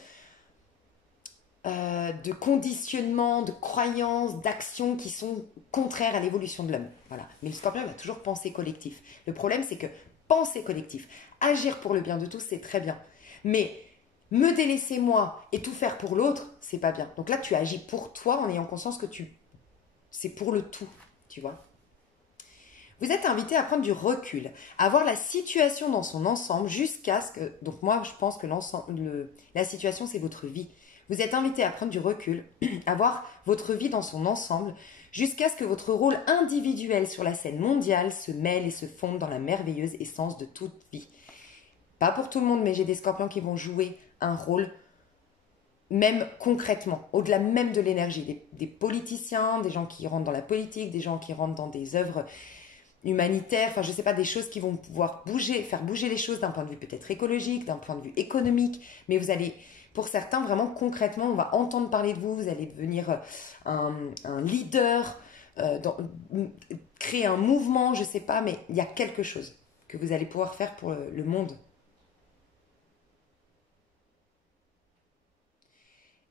de conditionnement, de croyances, d'actions qui sont contraires à l'évolution de l'homme. Voilà. Mais le scorpion va toujours penser collectif. Le problème, c'est que penser collectif, agir pour le bien de tous, c'est très bien. Mais me délaisser moi et tout faire pour l'autre, c'est pas bien. Donc là, tu agis pour toi en ayant conscience que c'est pour le tout, tu vois. Vous êtes invité à prendre du recul, à voir la situation dans son ensemble jusqu'à ce que... Donc moi, je pense que la situation, c'est votre vie. Vous êtes invité à prendre du recul, à voir votre vie dans son ensemble jusqu'à ce que votre rôle individuel sur la scène mondiale se mêle et se fonde dans la merveilleuse essence de toute vie. Pas pour tout le monde, mais j'ai des scorpions qui vont jouer un rôle, même concrètement, au-delà même de l'énergie. Des politiciens, des gens qui rentrent dans la politique, des gens qui rentrent dans des œuvres humanitaires, enfin je ne sais pas, des choses qui vont pouvoir faire bouger les choses d'un point de vue peut-être écologique, d'un point de vue économique, mais vous allez, pour certains, vraiment concrètement, on va entendre parler de vous, vous allez devenir un leader, créer un mouvement, je ne sais pas, mais il y a quelque chose que vous allez pouvoir faire pour le monde.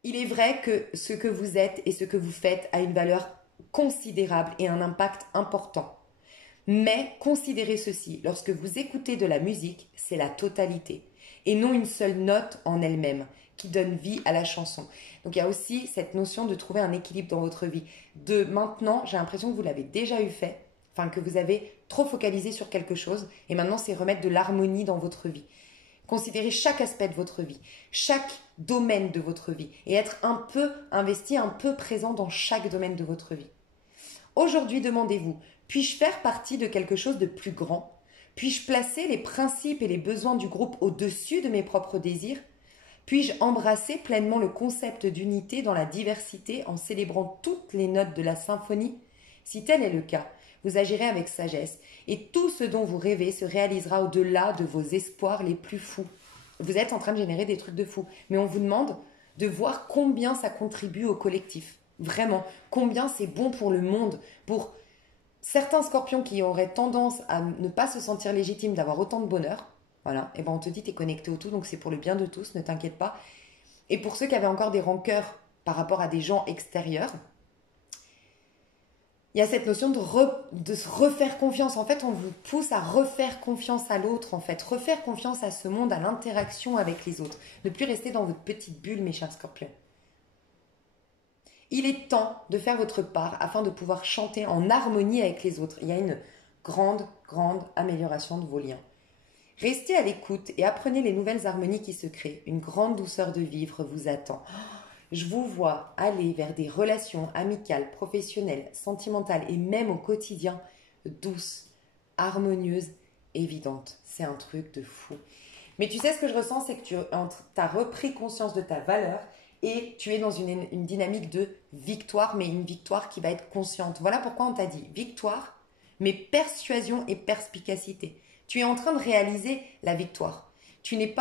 Il est vrai que ce que vous êtes et ce que vous faites a une valeur considérable et un impact important. Mais considérez ceci, lorsque vous écoutez de la musique, c'est la totalité et non une seule note en elle-même qui donne vie à la chanson. Donc il y a aussi cette notion de trouver un équilibre dans votre vie. De maintenant, j'ai l'impression que vous l'avez déjà eu fait, enfin que vous avez trop focalisé sur quelque chose et maintenant c'est remettre de l'harmonie dans votre vie. Considérez chaque aspect de votre vie, chaque domaine de votre vie et être un peu investi, un peu présent dans chaque domaine de votre vie. Aujourd'hui, demandez-vous, puis-je faire partie de quelque chose de plus grand? Puis-je placer les principes et les besoins du groupe au-dessus de mes propres désirs? Puis-je embrasser pleinement le concept d'unité dans la diversité en célébrant toutes les notes de la symphonie? Si tel est le cas, vous agirez avec sagesse et tout ce dont vous rêvez se réalisera au-delà de vos espoirs les plus fous. Vous êtes en train de générer des trucs de fous, mais on vous demande de voir combien ça contribue au collectif. Vraiment, combien c'est bon pour le monde, pour certains scorpions qui auraient tendance à ne pas se sentir légitimes d'avoir autant de bonheur. Voilà, et ben on te dit t'es connecté au tout, donc c'est pour le bien de tous, ne t'inquiète pas. Et pour ceux qui avaient encore des rancœurs par rapport à des gens extérieurs, il y a cette notion de se refaire confiance. En fait, on vous pousse à refaire confiance à l'autre, en fait. Refaire confiance à ce monde, à l'interaction avec les autres. Ne plus rester dans votre petite bulle, mes chers scorpions. Il est temps de faire votre part afin de pouvoir chanter en harmonie avec les autres. Il y a une grande, grande amélioration de vos liens. Restez à l'écoute et apprenez les nouvelles harmonies qui se créent. Une grande douceur de vivre vous attend. Je vous vois aller vers des relations amicales, professionnelles, sentimentales et même au quotidien douces, harmonieuses, évidentes. C'est un truc de fou. Mais tu sais ce que je ressens, c'est que tu as repris conscience de ta valeur et tu es dans une dynamique de victoire, mais une victoire qui va être consciente. Voilà pourquoi on t'a dit victoire, mais persuasion et perspicacité. Tu es en train de réaliser la victoire. Tu es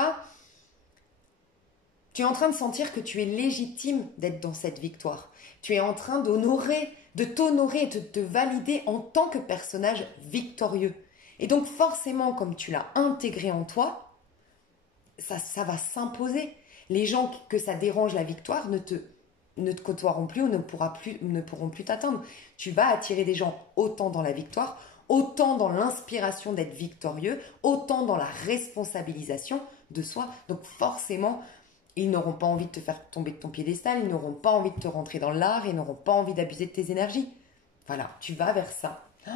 en train de sentir que tu es légitime d'être dans cette victoire. Tu es en train de t'honorer et de te valider en tant que personnage victorieux. Et donc forcément, comme tu l'as intégré en toi, ça va s'imposer. Les gens que ça dérange la victoire ne te côtoieront plus ou ne pourront plus t'atteindre. Tu vas attirer des gens autant dans la victoire, autant dans l'inspiration d'être victorieux, autant dans la responsabilisation de soi. Donc forcément, ils n'auront pas envie de te faire tomber de ton piédestal, ils n'auront pas envie de te rentrer dans l'art, ils n'auront pas envie d'abuser de tes énergies. Voilà, tu vas vers ça. Oh,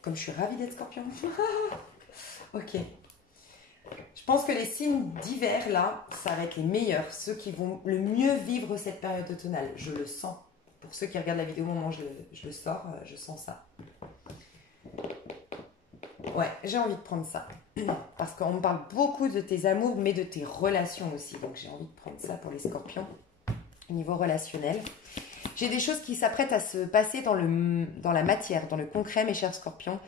comme je suis ravie d'être scorpion. Ok. Je pense que les signes d'hiver, là, ça va être les meilleurs, ceux qui vont le mieux vivre cette période automnale. Je le sens. Pour ceux qui regardent la vidéo au moment où je le sors, je sens ça. Ouais, j'ai envie de prendre ça. Parce qu'on me parle beaucoup de tes amours, mais de tes relations aussi. Donc j'ai envie de prendre ça pour les scorpions, au niveau relationnel. J'ai des choses qui s'apprêtent à se passer dans la matière, dans le concret, mes chers scorpions.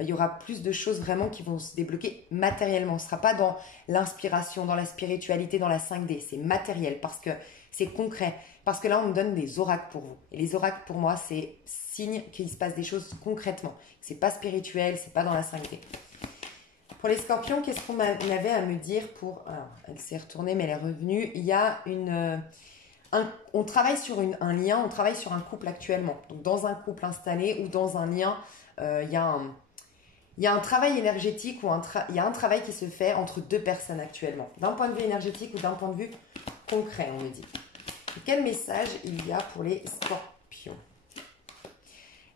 Il y aura plus de choses vraiment qui vont se débloquer matériellement. Ce ne sera pas dans l'inspiration, dans la spiritualité, dans la 5D. C'est matériel parce que c'est concret. Parce que là, on me donne des oracles pour vous. Et les oracles, pour moi, c'est signe qu'il se passe des choses concrètement. Ce n'est pas spirituel, ce n'est pas dans la 5D. Pour les scorpions, qu'est-ce qu'on avait à me dire pour... Alors, elle s'est retournée, mais elle est revenue. Il y a on travaille sur un lien, on travaille sur un couple actuellement. Donc, dans un couple installé ou dans un lien, il y a un travail énergétique ou il y a un travail qui se fait entre deux personnes actuellement. D'un point de vue énergétique ou d'un point de vue concret, on me dit. Et quel message il y a pour les scorpions?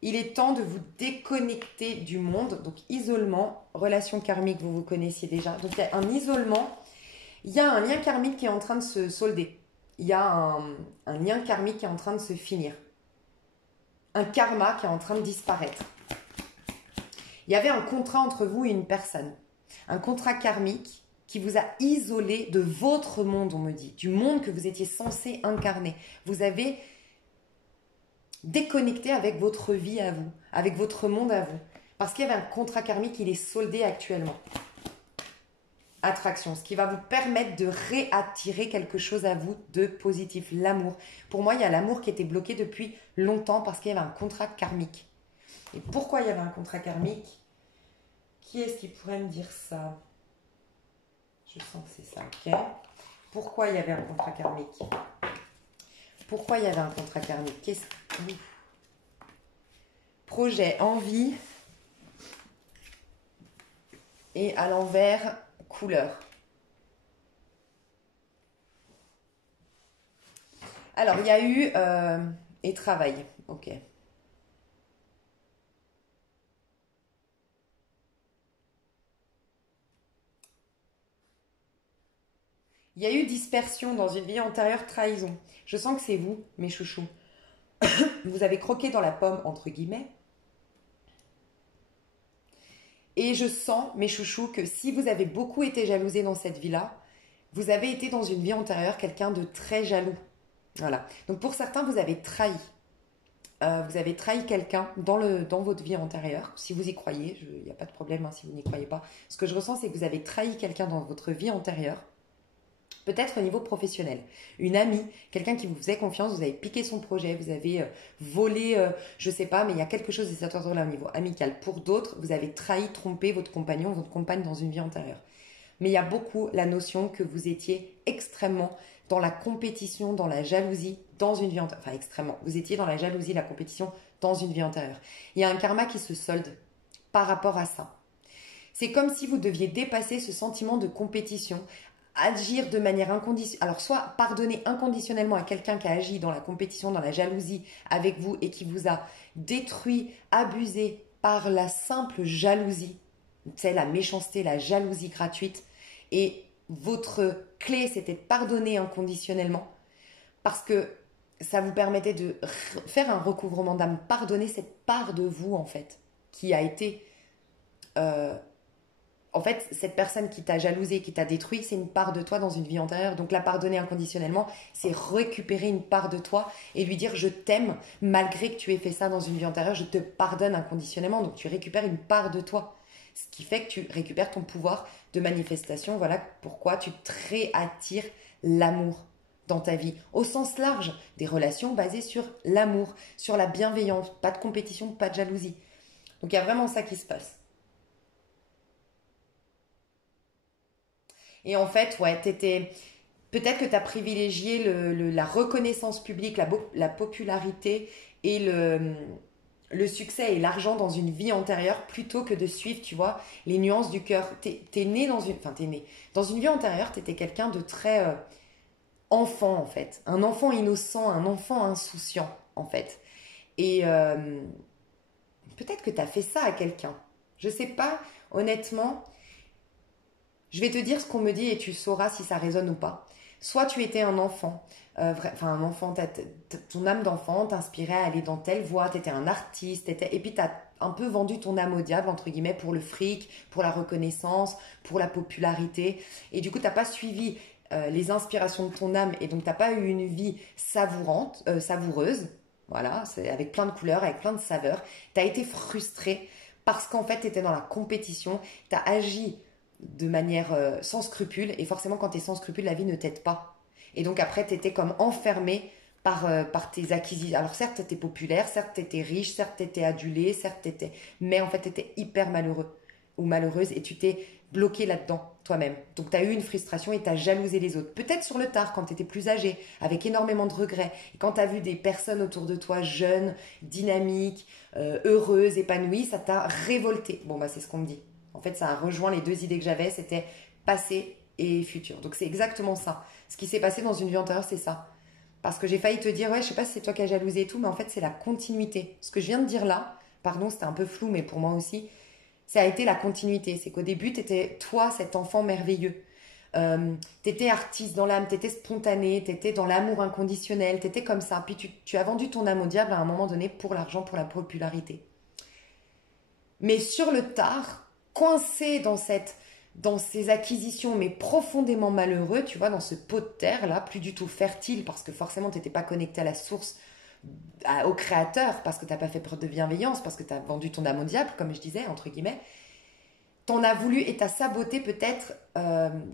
Il est temps de vous déconnecter du monde. Donc, isolement, relation karmique, vous connaissiez déjà. Donc, il y a un isolement. Il y a un lien karmique qui est en train de se solder. Il y a un lien karmique qui est en train de se finir. Un karma qui est en train de disparaître. Il y avait un contrat entre vous et une personne. Un contrat karmique qui vous a isolé de votre monde, on me dit. Du monde que vous étiez censé incarner. Vous avez déconnecté avec votre vie à vous. Avec votre monde à vous. Parce qu'il y avait un contrat karmique, il est soldé actuellement. Attraction, ce qui va vous permettre de réattirer quelque chose à vous de positif. L'amour. Pour moi, il y a l'amour qui était bloqué depuis longtemps parce qu'il y avait un contrat karmique. Et pourquoi il y avait un contrat karmique? Qui est-ce qui pourrait me dire ça? Je sens que c'est ça, ok. Pourquoi il y avait un contrat karmique? Pourquoi il y avait un contrat karmique? Qu'est-ce que... Projet, envie. Et à l'envers, couleur. Alors, il y a eu... et travail, ok. Il y a eu dispersion dans une vie antérieure, trahison. Je sens que c'est vous, mes chouchous. Vous avez croqué dans la pomme, entre guillemets. Et je sens, mes chouchous, que si vous avez beaucoup été jalousés dans cette vie-là, vous avez été dans une vie antérieure quelqu'un de très jaloux. Voilà. Donc pour certains, vous avez trahi. Vous avez trahi quelqu'un dans votre vie antérieure. Si vous y croyez, il n'y a pas de problème hein, si vous n'y croyez pas. Ce que je ressens, c'est que vous avez trahi quelqu'un dans votre vie antérieure. Peut-être au niveau professionnel. Une amie, quelqu'un qui vous faisait confiance, vous avez piqué son projet, vous avez volé, je sais pas, mais il y a quelque chose de cet ordre-là au niveau amical. Pour d'autres, vous avez trahi, trompé votre compagnon, votre compagne dans une vie antérieure. Mais il y a beaucoup la notion que vous étiez extrêmement dans la compétition, dans la jalousie, dans une vie antérieure. Enfin, extrêmement. Vous étiez dans la jalousie, la compétition, dans une vie antérieure. Il y a un karma qui se solde par rapport à ça. C'est comme si vous deviez dépasser ce sentiment de compétition, agir de manière inconditionnelle. Alors, soit pardonner inconditionnellement à quelqu'un qui a agi dans la compétition, dans la jalousie avec vous et qui vous a détruit, abusé par la simple jalousie. C'est la méchanceté, la jalousie gratuite. Et votre clé, c'était de pardonner inconditionnellement parce que ça vous permettait de faire un recouvrement d'âme, pardonner cette part de vous, en fait, qui a été... en fait, cette personne qui t'a jalousé, qui t'a détruit, c'est une part de toi dans une vie antérieure. Donc la pardonner inconditionnellement, c'est récupérer une part de toi et lui dire je t'aime malgré que tu aies fait ça dans une vie antérieure, je te pardonne inconditionnellement. Donc tu récupères une part de toi. Ce qui fait que tu récupères ton pouvoir de manifestation. Voilà pourquoi tu attires l'amour dans ta vie. Au sens large, des relations basées sur l'amour, sur la bienveillance, pas de compétition, pas de jalousie. Donc il y a vraiment ça qui se passe. Et en fait, ouais, peut-être que tu as privilégié la reconnaissance publique, la popularité et le succès et l'argent dans une vie antérieure plutôt que de suivre, tu vois, les nuances du cœur. T'es né dans une... Enfin, t'es né. Dans une vie antérieure, t'étais quelqu'un de très enfant, en fait. Un enfant innocent, un enfant insouciant, en fait. Et peut-être que t'as fait ça à quelqu'un. Je sais pas, honnêtement... Je vais te dire ce qu'on me dit et tu sauras si ça résonne ou pas. Soit tu étais un enfant, un enfant, ton âme d'enfant t'inspirait à aller dans telle voie, tu étais un artiste, et puis tu as un peu vendu ton âme au diable, entre guillemets, pour le fric, pour la reconnaissance, pour la popularité. Et du coup, tu n'as pas suivi les inspirations de ton âme et donc tu n'as pas eu une vie savoureuse, voilà, avec plein de couleurs, avec plein de saveurs. Tu as été frustré parce qu'en fait, tu étais dans la compétition, tu as agi de manière sans scrupule et forcément quand tu es sans scrupule la vie ne t'aide pas et donc après tu étais comme enfermé par tes acquisitions. Alors certes tu étais populaire, certes tu étais riche, certes tu étais adulé, mais en fait tu étais hyper malheureux ou malheureuse et tu t'es bloqué là-dedans toi-même. Donc tu as eu une frustration et tu as jalousé les autres, peut-être sur le tard quand tu étais plus âgé avec énormément de regrets et quand tu as vu des personnes autour de toi jeunes, dynamiques, heureuses, épanouies, ça t'a révolté. Bon bah c'est ce qu'on me dit. En fait, ça a rejoint les deux idées que j'avais, c'était passé et futur. Donc c'est exactement ça. Ce qui s'est passé dans une vie antérieure, c'est ça. Parce que j'ai failli te dire, ouais, je sais pas si c'est toi qui as jalousé et tout, mais en fait, c'est la continuité. Ce que je viens de dire là, pardon, c'était un peu flou, mais pour moi aussi, ça a été la continuité. C'est qu'au début, tu étais toi, cet enfant merveilleux. Tu étais artiste dans l'âme, tu étais spontané, tu étais dans l'amour inconditionnel, tu étais comme ça. Puis tu as vendu ton âme au diable à un moment donné pour l'argent, pour la popularité. Mais sur le tard, coincé dans ces acquisitions, mais profondément malheureux, tu vois, dans ce pot de terre là, plus du tout fertile, parce que forcément tu n'étais pas connecté à la source, au créateur, parce que tu n'as pas fait preuve de bienveillance, parce que tu as vendu ton âme au diable, comme je disais, entre guillemets. T'en as voulu et t'as saboté peut-être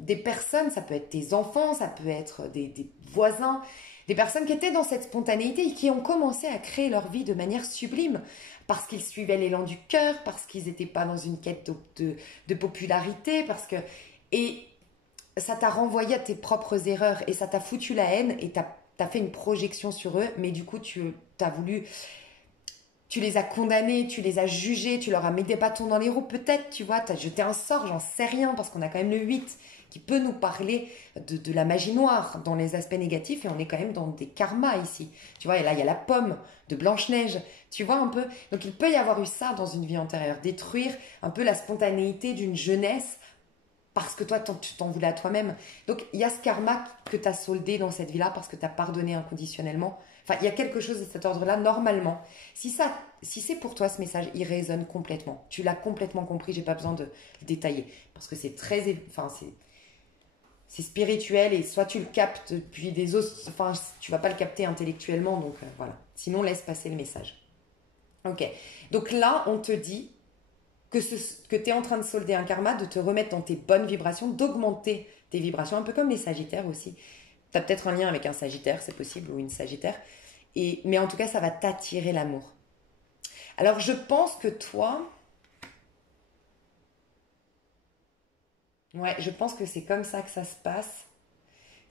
des personnes, ça peut être tes enfants, ça peut être des voisins, des personnes qui étaient dans cette spontanéité et qui ont commencé à créer leur vie de manière sublime parce qu'ils suivaient l'élan du cœur, parce qu'ils n'étaient pas dans une quête de popularité, et ça t'a renvoyé à tes propres erreurs et ça t'a foutu la haine et t'as fait une projection sur eux, mais du coup tu les as condamnés, tu les as jugés, tu leur as mis des bâtons dans les roues, peut-être, tu vois, tu as jeté un sort, j'en sais rien, parce qu'on a quand même le 8 qui peut nous parler de la magie noire dans les aspects négatifs, et on est quand même dans des karmas ici. Tu vois, et là, il y a la pomme de Blanche-Neige, tu vois un peu. Donc, il peut y avoir eu ça dans une vie antérieure, détruire un peu la spontanéité d'une jeunesse, parce que toi, tu t'en voulais à toi-même. Donc, il y a ce karma que tu as soldé dans cette vie-là, parce que tu as pardonné inconditionnellement. Enfin, il y a quelque chose de cet ordre-là, normalement. Si c'est pour toi ce message, il résonne complètement. Tu l'as complètement compris, j'ai pas besoin de le détailler. Parce que c'est très... Enfin, C'est spirituel et soit tu le captes puis des autres, enfin tu vas pas le capter intellectuellement, donc voilà. Sinon laisse passer le message. Ok, donc là on te dit que tu es en train de solder un karma, de te remettre dans tes bonnes vibrations, d'augmenter tes vibrations, un peu comme les sagittaires aussi. Tu as peut-être un lien avec un sagittaire, c'est possible, ou une sagittaire, mais en tout cas ça va t'attirer l'amour. Alors je pense que toi... Ouais, je pense que c'est comme ça que ça se passe.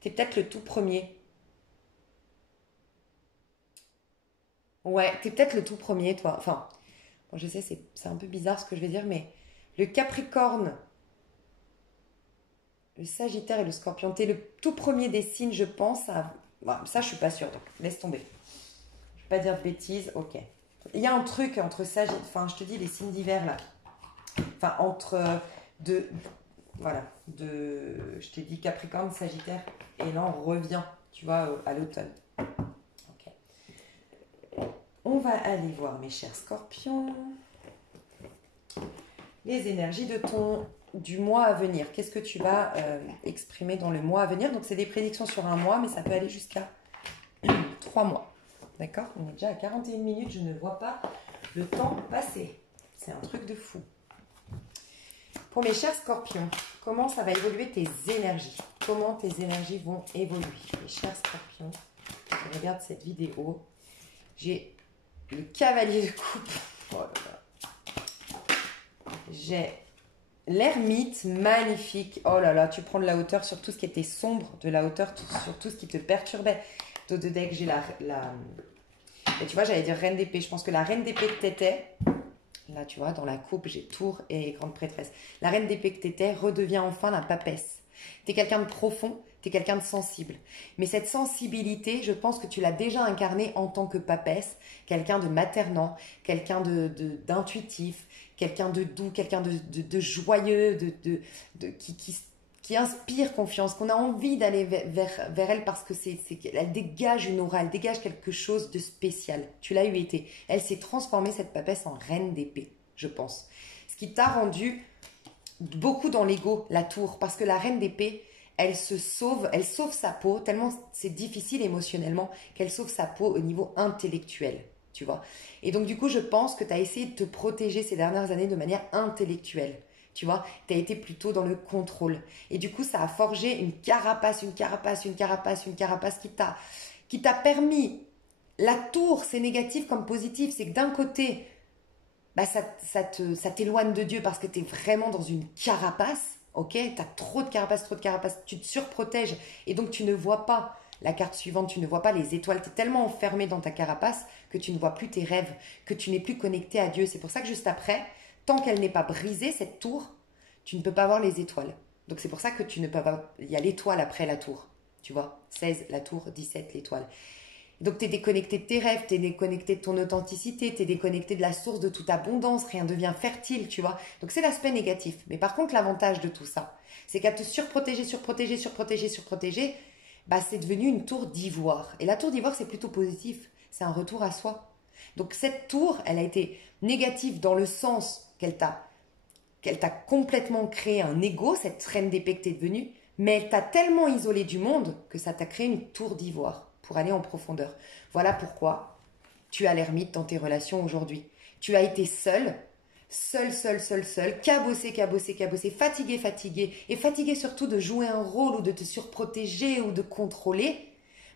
T'es peut-être le tout premier. Ouais, t'es peut-être le tout premier, toi. Enfin, bon, je sais, c'est un peu bizarre ce que je vais dire, mais le Capricorne, le Sagittaire et le Scorpion, t'es le tout premier des signes, je pense. Bon, ça, je suis pas sûre, donc laisse tomber. Je vais pas dire de bêtises, ok. Il y a un truc entre Sagittaire, enfin, je te dis, les signes d'hiver, là. Enfin, entre de... Voilà, je t'ai dit Capricorne, Sagittaire, et là, on revient, tu vois, à l'automne. Ok. On va aller voir, mes chers scorpions, les énergies du mois à venir. Qu'est-ce que tu vas exprimer dans le mois à venir? Donc, c'est des prédictions sur un mois, mais ça peut aller jusqu'à 3 mois. D'accord? On est déjà à 41 minutes, je ne vois pas le temps passer. C'est un truc de fou. Pour mes chers scorpions, comment ça va évoluer tes énergies? Comment tes énergies vont évoluer? Mes chers scorpions, je regarde cette vidéo. J'ai le cavalier de coupe. Oh là là. J'ai l'ermite, magnifique. Oh là là, tu prends de la hauteur sur tout ce qui était sombre, de la hauteur sur tout ce qui te perturbait. De deck, j'ai et tu vois, j'allais dire reine d'épée. Je pense que la reine d'épée que t'étais, là tu vois, dans la coupe, j'ai tour et grande prêtresse. La reine d'épée que t'étais redevient enfin la papesse. T'es quelqu'un de profond, t'es quelqu'un de sensible. Mais cette sensibilité, je pense que tu l'as déjà incarnée en tant que papesse, quelqu'un de maternant, quelqu'un d'intuitif, quelqu'un de doux, quelqu'un de joyeux, qui inspire confiance, qu'on a envie d'aller vers elle parce que elle dégage une aura, elle dégage quelque chose de spécial. Tu l'as eu été. Elle s'est transformée, cette papesse, en reine d'épée, je pense. Ce qui t'a rendu beaucoup dans l'ego, la tour, parce que la reine d'épée, elle sauve sa peau, tellement c'est difficile émotionnellement, qu'elle sauve sa peau au niveau intellectuel, tu vois. Et donc du coup, je pense que tu as essayé de te protéger ces dernières années de manière intellectuelle. Tu vois, tu as été plutôt dans le contrôle. Et du coup, ça a forgé une carapace qui t'a permis. La tour, c'est négatif comme positif. C'est que d'un côté, bah ça t'éloigne de Dieu parce que tu es vraiment dans une carapace. Ok, tu as trop de carapace. Tu te surprotèges. Et donc, tu ne vois pas la carte suivante. Tu ne vois pas les étoiles. Tu es tellement enfermé dans ta carapace que tu ne vois plus tes rêves, que tu n'es plus connecté à Dieu. C'est pour ça que juste après, tant qu'elle n'est pas brisée, cette tour, tu ne peux pas voir les étoiles. Donc c'est pour ça que tu ne peux pas... Il y a l'étoile après la tour. Tu vois, 16 la tour, 17 l'étoile. Donc tu es déconnecté de tes rêves, tu es déconnecté de ton authenticité, tu es déconnecté de la source de toute abondance, rien devient fertile, tu vois. Donc c'est l'aspect négatif. Mais par contre, l'avantage de tout ça, c'est qu'à te surprotéger, bah c'est devenu une tour d'ivoire. Et la tour d'ivoire, c'est plutôt positif. C'est un retour à soi. Donc cette tour, elle a été négative dans le sens qu'elle t'a complètement créé un ego, cette reine d'épée que t'es devenue, mais elle t'a tellement isolé du monde que ça t'a créé une tour d'ivoire pour aller en profondeur. Voilà pourquoi tu as l'ermite dans tes relations aujourd'hui. Tu as été seul, cabossé, fatigué, et fatigué surtout de jouer un rôle ou de te surprotéger ou de contrôler,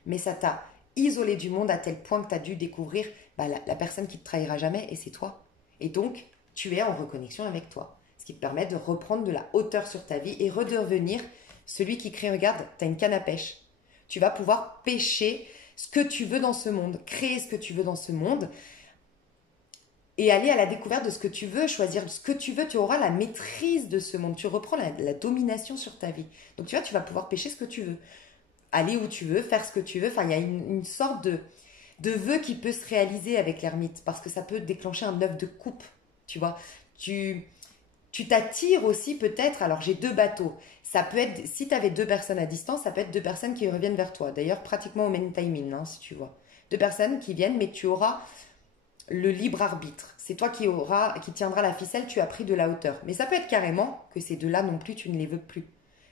mais ça t'a isolé du monde à tel point que tu as dû découvrir la personne qui ne te trahira jamais, et c'est toi. Et donc, tu es en reconnexion avec toi. Ce qui te permet de reprendre de la hauteur sur ta vie et redevenir celui qui crée, regarde, tu as une canne à pêche. Tu vas pouvoir pêcher ce que tu veux dans ce monde, créer ce que tu veux dans ce monde et aller à la découverte de ce que tu veux, choisir ce que tu veux. Tu auras la maîtrise de ce monde. Tu reprends la domination sur ta vie. Donc tu vois, tu vas pouvoir pêcher ce que tu veux. Aller où tu veux, faire ce que tu veux. Enfin, il y a une sorte de vœu qui peut se réaliser avec l'ermite parce que ça peut déclencher un œuf de coupe. Tu vois, tu t'attires aussi peut-être, alors j'ai 2 bateaux, ça peut être, si tu avais 2 personnes à distance, ça peut être 2 personnes qui reviennent vers toi, d'ailleurs pratiquement au même timing, hein, si tu vois. 2 personnes qui viennent, mais tu auras le libre arbitre, c'est toi qui tiendra la ficelle, tu as pris de la hauteur. Mais ça peut être carrément que ces 2-là non plus, tu ne les veux plus.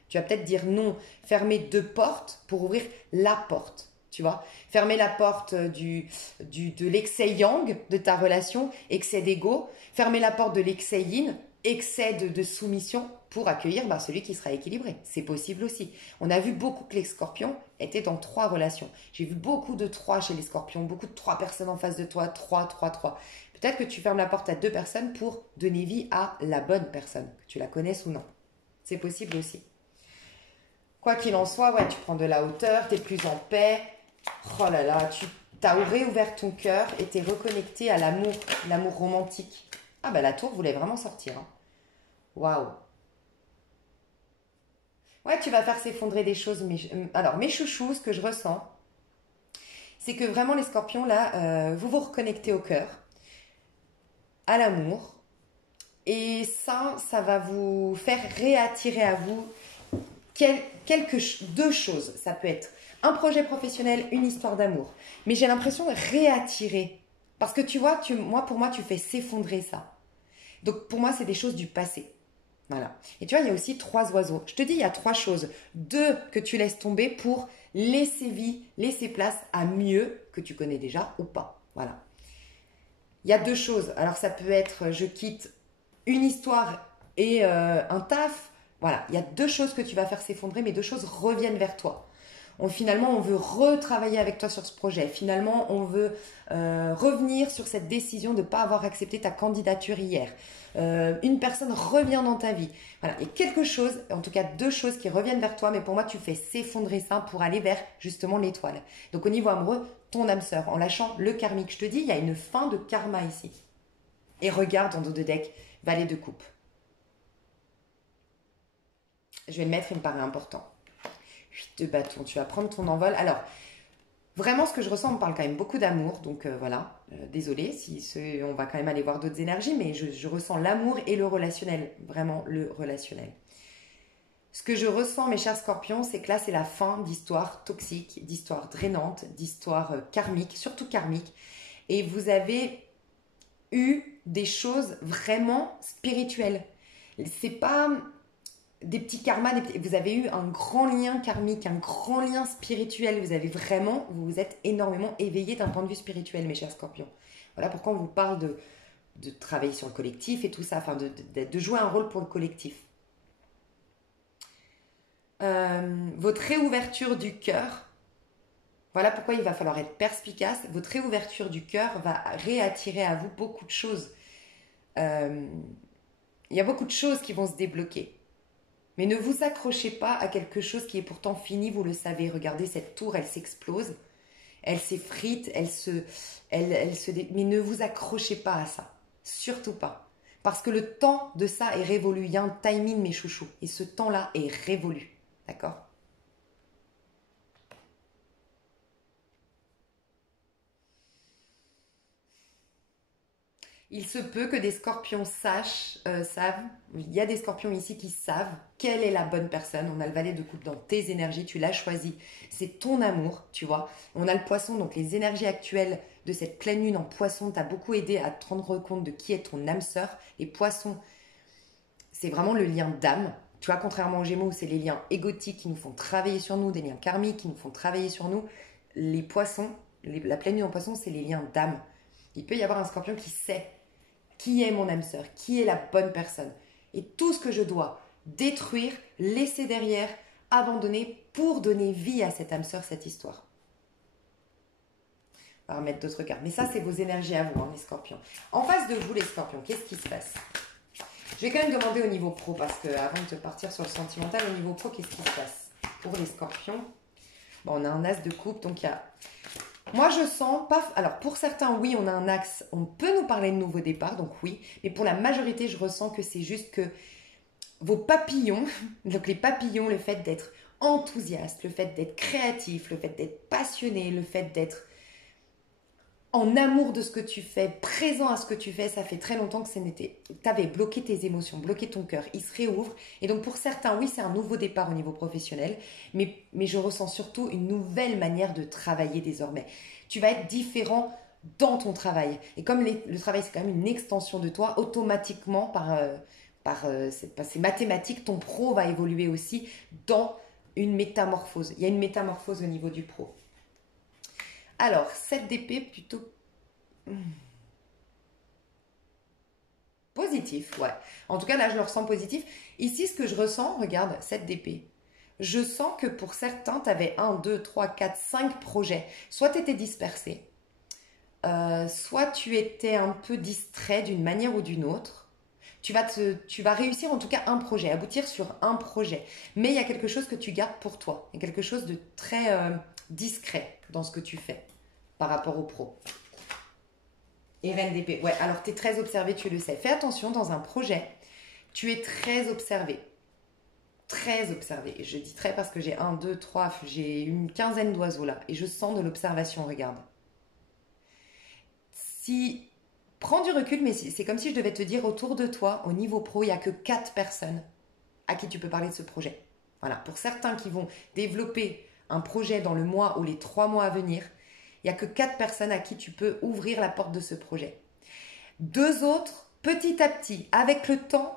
Tu vas peut-être dire non, fermer deux portes pour ouvrir la porte. Tu vois, fermer la porte de l'excès yang de ta relation, excès d'ego, fermer la porte de l'excès yin, excès de soumission pour accueillir celui qui sera équilibré. C'est possible aussi. On a vu beaucoup que les scorpions étaient dans 3 relations. J'ai vu beaucoup de 3 chez les scorpions, beaucoup de 3 personnes en face de toi, 3, 3, 3. Peut-être que tu fermes la porte à 2 personnes pour donner vie à la bonne personne, que tu la connaisses ou non. C'est possible aussi. Quoi qu'il en soit, ouais, tu prends de la hauteur, tu es plus en paix. Oh là là, tu as réouvert ton cœur et tu es reconnecté à l'amour romantique. Ah bah la tour voulait vraiment sortir. Hein. Waouh. Ouais, tu vas faire s'effondrer des choses. Alors, mes chouchous, ce que je ressens, c'est que vraiment les scorpions, là, vous vous reconnectez au cœur, à l'amour. Et ça va vous faire réattirer à vous deux choses. Ça peut être un projet professionnel, une histoire d'amour. Mais j'ai l'impression de réattirer. Parce que tu vois, pour moi, tu fais s'effondrer ça. Donc, pour moi, c'est des choses du passé. Voilà. Et tu vois, il y a aussi 3 oiseaux. Je te dis, il y a 3 choses. 2 que tu laisses tomber pour laisser vie, laisser place à mieux que tu connais déjà ou pas. Voilà. Il y a 2 choses. Alors, ça peut être, je quitte une histoire et un taf. Voilà. Il y a 2 choses que tu vas faire s'effondrer, mais 2 choses reviennent vers toi. Finalement, on veut retravailler avec toi sur ce projet. Finalement, on veut revenir sur cette décision de ne pas avoir accepté ta candidature hier. Une personne revient dans ta vie. Voilà, il y a quelque chose, en tout cas 2 choses qui reviennent vers toi, mais pour moi, tu fais s'effondrer ça pour aller vers justement l'étoile. Donc au niveau amoureux, ton âme sœur, en lâchant le karmique. Je te dis, il y a une fin de karma ici. Et regarde en dos de deck, valet de coupe. Je vais le mettre, il me paraît important. 8 de bâton, tu vas prendre ton envol. Alors, vraiment, ce que je ressens, on me parle quand même beaucoup d'amour. Donc voilà, désolée, on va quand même aller voir d'autres énergies, mais je ressens l'amour et le relationnel. Vraiment, le relationnel. Ce que je ressens, mes chers scorpions, c'est que là, c'est la fin d'histoires toxiques, d'histoires drainantes, d'histoires karmiques, surtout karmiques. Et vous avez eu des choses vraiment spirituelles. C'est pas des petits karmas, vous avez eu un grand lien karmique, un grand lien spirituel. Vous vous êtes énormément éveillé d'un point de vue spirituel, mes chers scorpions. Voilà pourquoi on vous parle de travailler sur le collectif et tout ça, enfin de jouer un rôle pour le collectif. Votre réouverture du cœur, voilà pourquoi il va falloir être perspicace. Votre réouverture du cœur va réattirer à vous beaucoup de choses. Il y a beaucoup de choses qui vont se débloquer. Mais ne vous accrochez pas à quelque chose qui est pourtant fini, vous le savez. Regardez, cette tour, elle s'explose, elle s'effrite, mais ne vous accrochez pas à ça. Surtout pas. Parce que le temps de ça est révolu. Il y a un timing, mes chouchous. Et ce temps-là est révolu. D'accord ? Il se peut que des scorpions savent, il y a des scorpions ici qui savent quelle est la bonne personne. On a le valet de coupe dans tes énergies, tu l'as choisi. C'est ton amour, tu vois. On a le poisson, donc les énergies actuelles de cette pleine lune en poisson t'as beaucoup aidé à te rendre compte de qui est ton âme sœur. Les poissons, c'est vraiment le lien d'âme. Tu vois, contrairement aux Gémeaux, c'est les liens égotiques qui nous font travailler sur nous, des liens karmiques qui nous font travailler sur nous. Les poissons, la pleine lune en poisson, c'est les liens d'âme. Il peut y avoir un scorpion qui sait qui est mon âme sœur, qui est la bonne personne. Et tout ce que je dois détruire, laisser derrière, abandonner pour donner vie à cette âme sœur, cette histoire. On va remettre d'autres cartes. Mais ça, c'est vos énergies à vous, hein, les scorpions. En face de vous, les scorpions, qu'est-ce qui se passe? Je vais quand même demander au niveau pro, parce que avant de te partir sur le sentimental, au niveau pro, qu'est-ce qui se passe pour les scorpions? Bon, on a un as de coupe, donc il y a... Moi, je sens pas... Alors, pour certains, oui, on a un axe. On peut nous parler de nouveau départ, donc oui. Mais pour la majorité, je ressens que c'est juste que vos papillons, donc les papillons, le fait d'être enthousiaste, le fait d'être créatif, le fait d'être passionné, le fait d'être en amour de ce que tu fais, présent à ce que tu fais, ça fait très longtemps que tu avais bloqué tes émotions, bloqué ton cœur, il se réouvre. Et donc pour certains, oui, c'est un nouveau départ au niveau professionnel, mais je ressens surtout une nouvelle manière de travailler désormais. Tu vas être différent dans ton travail. Et comme le travail, c'est quand même une extension de toi, automatiquement, c'est mathématique, ton pro va évoluer aussi dans une métamorphose. Il y a une métamorphose au niveau du pro. Alors, 7 d'épée plutôt positif, ouais. En tout cas, là, je le ressens positif. Ici, ce que je ressens, regarde, 7 d'épée. Je sens que pour certains, tu avais 1, 2, 3, 4, 5 projets. Soit tu étais dispersé, soit tu étais un peu distrait d'une manière ou d'une autre. Tu vas réussir en tout cas un projet, aboutir sur un projet. Mais il y a quelque chose que tu gardes pour toi. Il y a quelque chose de très discret dans ce que tu fais par rapport au pro. Et reine d'épée. Ouais, alors tu es très observé, tu le sais. Fais attention, dans un projet, tu es très observé. Très observé. Et je dis très parce que j'ai 1, 2, 3, j'ai une quinzaine d'oiseaux là. Et je sens de l'observation, regarde. Si... Prends du recul, mais c'est comme si je devais te dire autour de toi, au niveau pro, il n'y a que 4 personnes à qui tu peux parler de ce projet. Voilà, pour certains qui vont développer un projet dans le mois ou les 3 mois à venir, il n'y a que 4 personnes à qui tu peux ouvrir la porte de ce projet. 2 autres, petit à petit, avec le temps,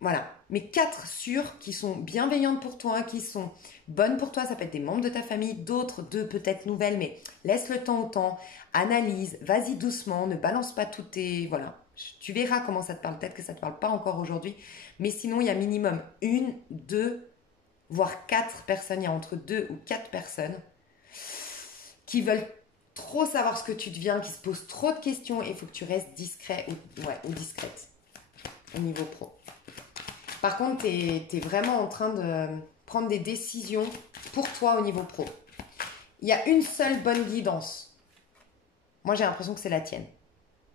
voilà. Mais 4 sûres qui sont bienveillantes pour toi, qui sont bonnes pour toi. Ça peut être des membres de ta famille, d'autres, 2 peut-être nouvelles, mais laisse le temps au temps, analyse, vas-y doucement, ne balance pas tout tes... Voilà. Tu verras comment ça te parle. Peut-être que ça ne te parle pas encore aujourd'hui. Mais sinon, il y a minimum 1, 2, voire 4 personnes. Il y a entre 2 ou 4 personnes qui veulent trop savoir ce que tu deviens, qui se posent trop de questions et il faut que tu restes discret ou discrète au niveau pro. Par contre, tu es vraiment en train de prendre des décisions pour toi au niveau pro. Il y a une seule bonne guidance. Moi, j'ai l'impression que c'est la tienne.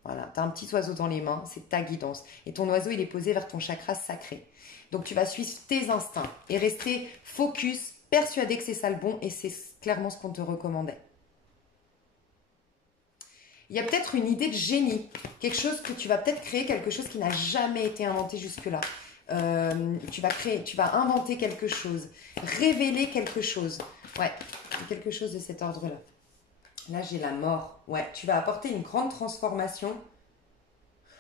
Voilà, tu as un petit oiseau dans les mains, c'est ta guidance. Et ton oiseau, il est posé vers ton chakra sacré. Donc, tu vas suivre tes instincts et rester focus, persuadé que c'est ça le bon et c'est clairement ce qu'on te recommandait. Il y a peut-être une idée de génie, quelque chose que tu vas peut-être créer, quelque chose qui n'a jamais été inventé jusque-là. Tu vas inventer quelque chose, révéler quelque chose. Ouais, quelque chose de cet ordre-là. Là, j'ai la mort. Ouais, tu vas apporter une grande transformation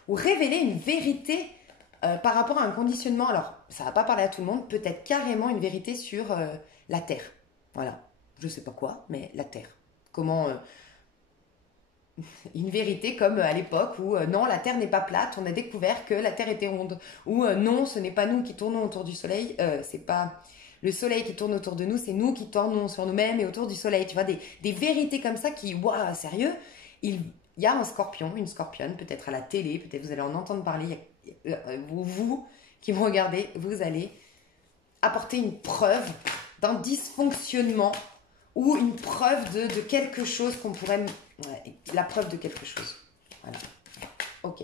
ou révéler une vérité par rapport à un conditionnement. Alors, ça va pas parler à tout le monde, peut-être carrément une vérité sur la Terre. Voilà, je sais pas quoi, mais la Terre. Comment... une vérité comme à l'époque où non, la Terre n'est pas plate, on a découvert que la Terre était ronde. Ou non, ce n'est pas nous qui tournons autour du Soleil, c'est pas le Soleil qui tourne autour de nous, c'est nous qui tournons sur nous-mêmes et autour du Soleil. Tu vois, des vérités comme ça qui, waouh, sérieux, il y a un scorpion, une scorpionne, peut-être à la télé, peut-être vous allez en entendre parler, vous qui me regardez, vous allez apporter une preuve d'un dysfonctionnement ou une preuve de quelque chose qu'on pourrait... Ouais, la preuve de quelque chose. Voilà. Ok.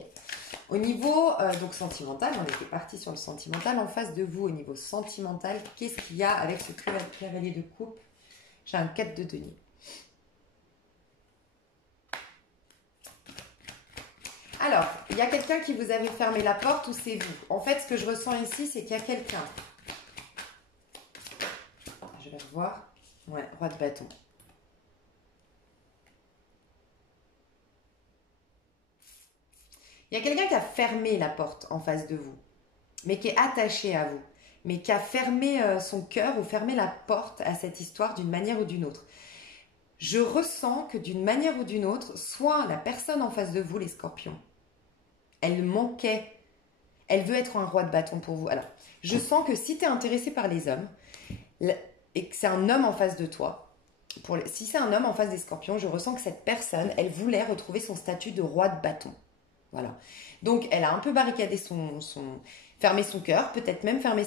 Au niveau donc sentimental, on était parti sur le sentimental. En face de vous, au niveau sentimental, qu'est-ce qu'il y a avec ce cavalier de coupe? J'ai un 4 de denier. Alors, il y a quelqu'un qui vous avait fermé la porte ou c'est vous? En fait, ce que je ressens ici, c'est qu'il y a quelqu'un. Je vais revoir. Ouais, roi de bâton. Il y a quelqu'un qui a fermé la porte en face de vous, mais qui est attaché à vous, mais qui a fermé son cœur ou fermé la porte à cette histoire d'une manière ou d'une autre. Je ressens que d'une manière ou d'une autre, soit la personne en face de vous, les scorpions, elle manquait, elle veut être un roi de bâton pour vous. Alors, je sens que si tu es intéressé par les hommes et que c'est un homme en face de toi, si c'est un homme en face des scorpions, je ressens que cette personne, elle voulait retrouver son statut de roi de bâton. Voilà. Donc, elle a un peu barricadé fermé son cœur, peut-être même fermé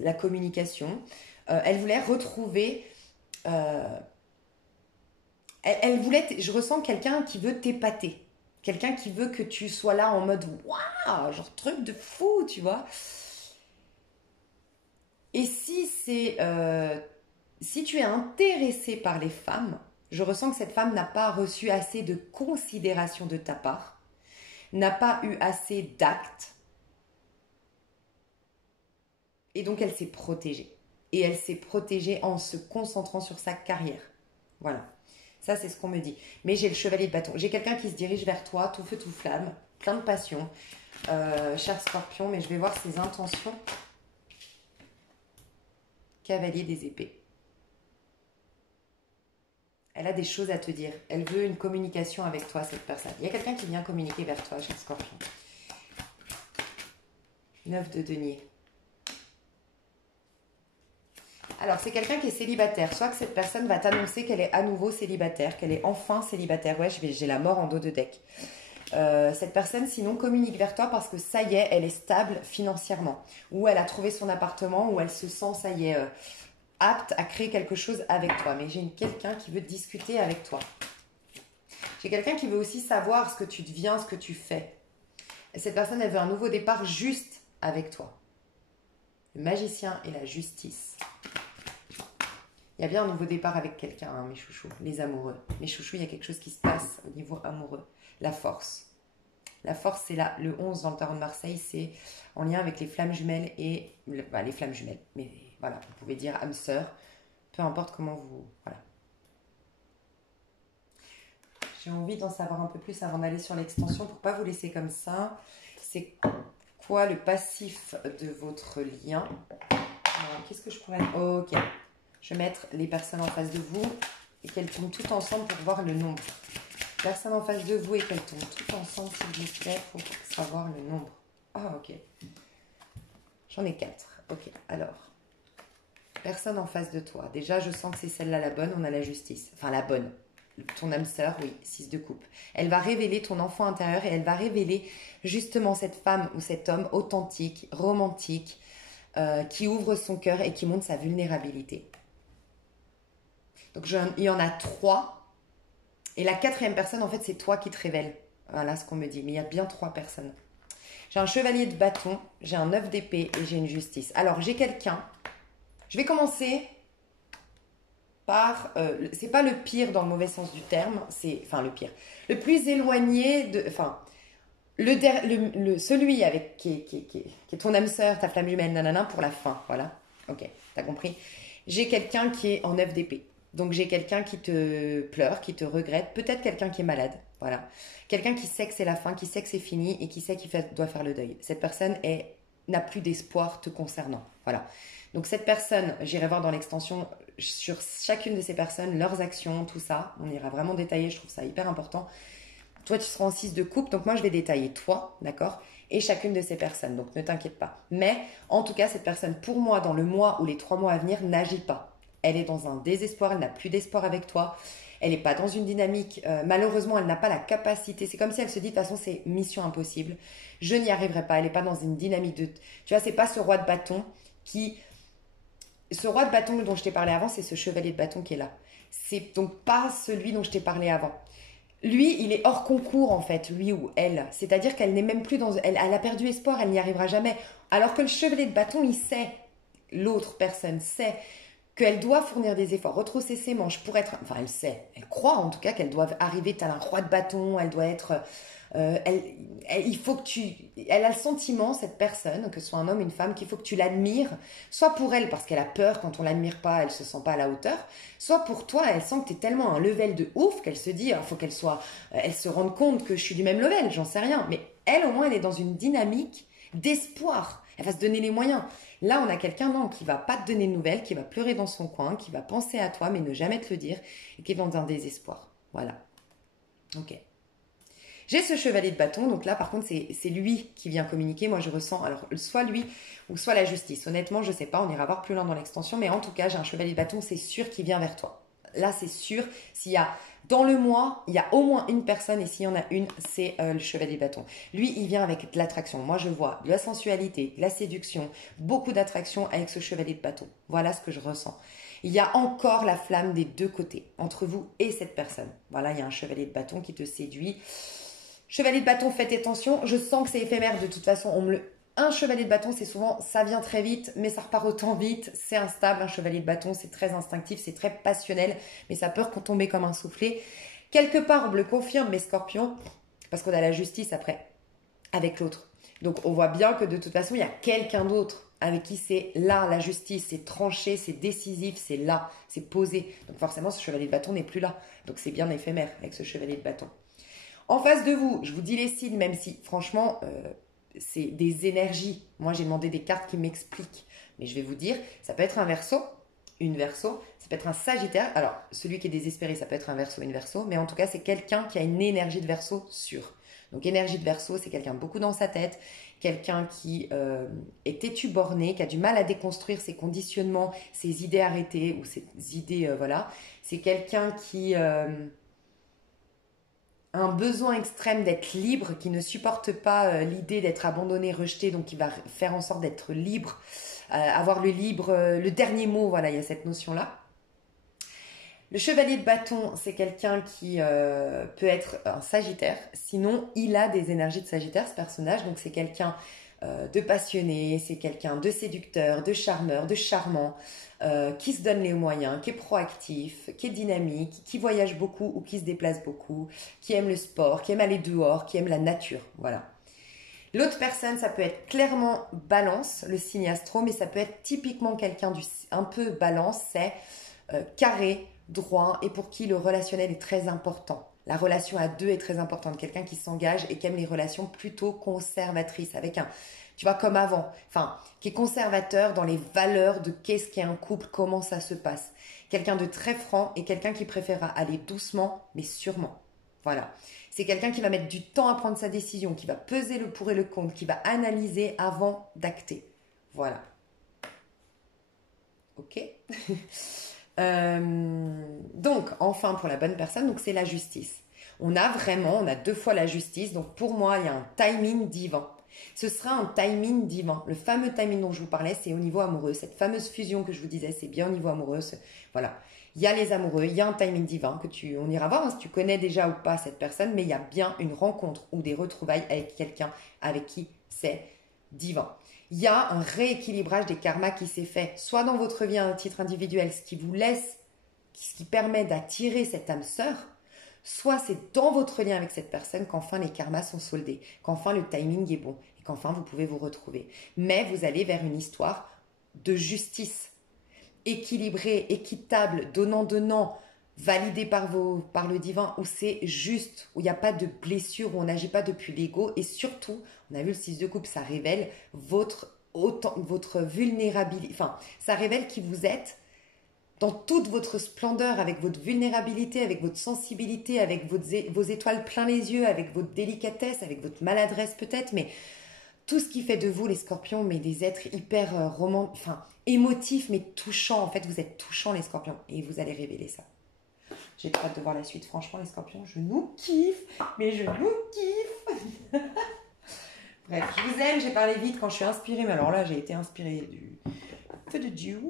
la communication. Elle voulait retrouver... elle voulait... Je ressens quelqu'un qui veut t'épater. Quelqu'un qui veut que tu sois là en mode « Waouh !» Genre truc de fou, tu vois. Et si tu es intéressé par les femmes, je ressens que cette femme n'a pas reçu assez de considération de ta part. N'a pas eu assez d'actes et donc elle s'est protégée. Et elle s'est protégée en se concentrant sur sa carrière. Voilà, ça c'est ce qu'on me dit. Mais j'ai le chevalier de bâton. J'ai quelqu'un qui se dirige vers toi, tout feu, tout flamme. plein de passion, cher Scorpion, mais je vais voir ses intentions. Cavalier des épées. Elle a des choses à te dire. Elle veut une communication avec toi, cette personne. Il y a quelqu'un qui vient communiquer vers toi, cher Scorpion. 9 de denier. Alors, c'est quelqu'un qui est célibataire. Soit que cette personne va t'annoncer qu'elle est à nouveau célibataire, qu'elle est enfin célibataire. Ouais, j'ai la mort en dos de deck. Cette personne, sinon, communique vers toi parce que ça y est, elle est stable financièrement. Ou elle a trouvé son appartement, ou elle se sent, ça y est, apte à créer quelque chose avec toi. Mais j'ai quelqu'un qui veut discuter avec toi. J'ai quelqu'un qui veut aussi savoir ce que tu deviens, ce que tu fais. Et cette personne, elle veut un nouveau départ juste avec toi. Le magicien et la justice. Il y a bien un nouveau départ avec quelqu'un, hein, mes chouchous, les amoureux. Mes chouchous, il y a quelque chose qui se passe au niveau amoureux. La force. La force, c'est là, le 11 dans le tarot de Marseille, c'est en lien avec les flammes jumelles et... les flammes jumelles, mais voilà, vous pouvez dire âme sœur, peu importe comment vous... Voilà. J'ai envie d'en savoir un peu plus avant d'aller sur l'extension pour ne pas vous laisser comme ça. C'est quoi le passif de votre lien? Qu'est-ce que je pourrais... Ok. Je vais mettre les personnes en face de vous et qu'elles tournent toutes ensemble pour voir le nombre. Personnes en face de vous et qu'elles tournent toutes ensemble, s'il vous plaît, pour savoir le nombre. Ah, ok. J'en ai 4. Ok, alors. Personne en face de toi. Déjà, je sens que c'est celle-là la bonne. On a la justice. Enfin, la bonne. Ton âme sœur, oui, 6 de coupe. Elle va révéler ton enfant intérieur et elle va révéler justement cette femme ou cet homme authentique, romantique, qui ouvre son cœur et qui montre sa vulnérabilité. Donc, il y en a 3. Et la 4e personne, en fait, c'est toi qui te révèle. Voilà ce qu'on me dit. Mais il y a bien 3 personnes. J'ai un chevalier de bâton, j'ai un 9 d'épée et j'ai une justice. Alors, j'ai quelqu'un. Je vais commencer par... c'est pas le pire dans le mauvais sens du terme. C'est... Enfin, le pire. Le plus éloigné de... Enfin, celui avec qui est ton âme sœur, ta flamme jumelle, nanana, pour la fin. Voilà. Ok, t'as compris. J'ai quelqu'un qui est en 9 d'épée. Donc, j'ai quelqu'un qui te pleure, qui te regrette. Peut-être quelqu'un qui est malade. Voilà. Quelqu'un qui sait que c'est la fin, qui sait que c'est fini et qui sait qu'il doit faire le deuil. Cette personne n'a plus d'espoir te concernant. Voilà. Donc, cette personne, j'irai voir dans l'extension sur chacune de ces personnes, leurs actions, tout ça. On ira vraiment détailler. Je trouve ça hyper important. Toi, tu seras en 6 de coupe. Donc, moi, je vais détailler toi, d'accord, et chacune de ces personnes. Donc, ne t'inquiète pas. Mais, en tout cas, cette personne, pour moi, dans le mois ou les 3 mois à venir, n'agit pas. Elle est dans un désespoir, elle n'a plus d'espoir avec toi. Elle n'est pas dans une dynamique. Malheureusement, elle n'a pas la capacité. C'est comme si elle se dit, de toute façon, c'est mission impossible. Je n'y arriverai pas. Elle n'est pas dans une dynamique de... Tu vois, c'est pas ce roi de bâton qui... Ce roi de bâton dont je t'ai parlé avant, c'est ce chevalier de bâton qui est là. C'est donc pas celui dont je t'ai parlé avant. Lui, il est hors concours, en fait, lui ou elle. C'est-à-dire qu'elle n'est même plus dans... Elle a perdu espoir, elle n'y arrivera jamais. Alors que le chevalier de bâton, il sait. L'autre personne sait qu'elle doit fournir des efforts, retrousser ses manches pour être... Enfin, elle sait, elle croit en tout cas qu'elle doit arriver tel un roi de bâton, elle doit être... il faut que tu... Elle a le sentiment, cette personne, que ce soit un homme, une femme, qu'il faut que tu l'admires, soit pour elle, parce qu'elle a peur, quand on l'admire pas, elle se sent pas à la hauteur, soit pour toi, elle sent que tu es tellement à un level de ouf qu'elle se dit, il faut qu'elle soit... Elle se rende compte que je suis du même level, j'en sais rien. Mais elle, au moins, elle est dans une dynamique d'espoir. Elle va se donner les moyens. Là, on a quelqu'un, non, qui va pas te donner de nouvelles, qui va pleurer dans son coin, qui va penser à toi, mais ne jamais te le dire, et qui est dans un désespoir. Voilà. Ok. J'ai ce chevalier de bâton, donc là, par contre, c'est lui qui vient communiquer. Moi, je ressens, alors, soit lui, ou soit la justice. Honnêtement, je sais pas, on ira voir plus loin dans l'extension, mais en tout cas, j'ai un chevalier de bâton, c'est sûr qu'il vient vers toi. Là, c'est sûr, s'il y a... Dans le mois, il y a au moins une personne, et s'il y en a une, c'est le chevalier de bâton. Lui, il vient avec de l'attraction. Moi, je vois de la sensualité, de la séduction, beaucoup d'attraction avec ce chevalier de bâton. Voilà ce que je ressens. Il y a encore la flamme des deux côtés, entre vous et cette personne. Voilà, il y a un chevalier de bâton qui te séduit. Chevalier de bâton, faites attention. Je sens que c'est éphémère. De toute façon, un chevalier de bâton, c'est souvent, ça vient très vite, mais ça repart autant vite. C'est instable, un chevalier de bâton, c'est très instinctif, c'est très passionnel, mais ça peut tomber comme un soufflet. Quelque part, on me le confirme, mes scorpions, parce qu'on a la justice après, avec l'autre. Donc, on voit bien que de toute façon, il y a quelqu'un d'autre avec qui c'est là, la justice, c'est tranché, c'est décisif, c'est là, c'est posé. Donc, forcément, ce chevalier de bâton n'est plus là. Donc, c'est bien éphémère avec ce chevalier de bâton. En face de vous, je vous dis les signes, même si franchement, c'est des énergies. Moi, j'ai demandé des cartes qui m'expliquent. Mais je vais vous dire, ça peut être un Verseau, une Verseau, ça peut être un Sagittaire. Alors, celui qui est désespéré, ça peut être un Verseau, une Verseau. Mais en tout cas, c'est quelqu'un qui a une énergie de Verseau sûre. Donc, énergie de Verseau, c'est quelqu'un beaucoup dans sa tête, quelqu'un qui est têtu borné, qui a du mal à déconstruire ses conditionnements, ses idées arrêtées ou ses idées, voilà. C'est quelqu'un qui un besoin extrême d'être libre, qui ne supporte pas l'idée d'être abandonné, rejeté, donc qui va faire en sorte d'être libre, avoir le libre, le dernier mot, voilà, il y a cette notion-là. Le chevalier de bâton, c'est quelqu'un qui peut être un sagittaire, sinon il a des énergies de sagittaire, ce personnage, donc c'est quelqu'un de passionné, c'est quelqu'un de séducteur, de charmeur, de charmant, qui se donne les moyens, qui est proactif, qui est dynamique, qui voyage beaucoup ou qui se déplace beaucoup, qui aime le sport, qui aime aller dehors, qui aime la nature, voilà. L'autre personne, ça peut être clairement balance, le signe astro, mais ça peut être typiquement quelqu'un un peu balance, c'est carré, droit et pour qui le relationnel est très important. La relation à deux est très importante. Quelqu'un qui s'engage et qui aime les relations plutôt conservatrices, avec un, tu vois, comme avant. Enfin, qui est conservateur dans les valeurs de qu'est-ce qu'est un couple, comment ça se passe. Quelqu'un de très franc et quelqu'un qui préférera aller doucement, mais sûrement. Voilà. C'est quelqu'un qui va mettre du temps à prendre sa décision, qui va peser le pour et le contre, qui va analyser avant d'acter. Voilà. Ok. Donc, enfin, pour la bonne personne, donc c'est la justice. On a deux fois la justice. Donc, pour moi, il y a un timing divin. Ce sera un timing divin. Le fameux timing dont je vous parlais, c'est au niveau amoureux. Cette fameuse fusion que je vous disais, c'est bien au niveau amoureux. Voilà. Il y a les amoureux, il y a un timing divin on ira voir si tu connais déjà ou pas cette personne, mais il y a bien une rencontre ou des retrouvailles avec quelqu'un avec qui c'est divin. Il y a un rééquilibrage des karmas qui s'est fait, soit dans votre vie à un titre individuel, ce qui vous laisse, ce qui permet d'attirer cette âme sœur, soit c'est dans votre lien avec cette personne qu'enfin les karmas sont soldés, qu'enfin le timing est bon et qu'enfin vous pouvez vous retrouver. Mais vous allez vers une histoire de justice, équilibrée, équitable, donnant-donnant, validé par le divin, où c'est juste, où il n'y a pas de blessure, où on n'agit pas depuis l'ego. Et surtout, on a vu le 6 de coupe, ça révèle votre vulnérabilité. Enfin, ça révèle qui vous êtes dans toute votre splendeur, avec votre vulnérabilité, avec votre sensibilité, avec vos étoiles plein les yeux, avec votre délicatesse, avec votre maladresse peut-être, mais tout ce qui fait de vous, les scorpions, mais des êtres hyper émotifs, mais touchants. En fait, vous êtes touchants, les scorpions, et vous allez révéler ça. J'ai très hâte de voir la suite. Franchement, les scorpions, je nous kiffe, mais je nous kiffe. Bref, je vous aime, j'ai parlé vite quand je suis inspirée, mais alors là, j'ai été inspirée du feu de Dieu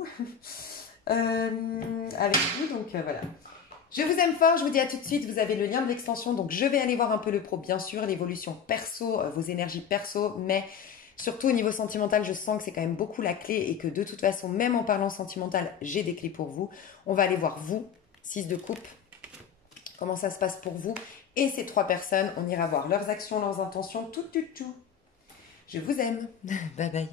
avec vous, donc voilà. Je vous aime fort, je vous dis à tout de suite, vous avez le lien de l'extension, donc je vais aller voir un peu le pro, bien sûr, l'évolution perso, vos énergies perso, mais surtout au niveau sentimental, je sens que c'est quand même beaucoup la clé et que de toute façon, même en parlant sentimental, j'ai des clés pour vous. On va aller voir vous, 6 de coupe, comment ça se passe pour vous. Et ces trois personnes, on ira voir leurs actions, leurs intentions, tout. Je vous aime. Bye bye.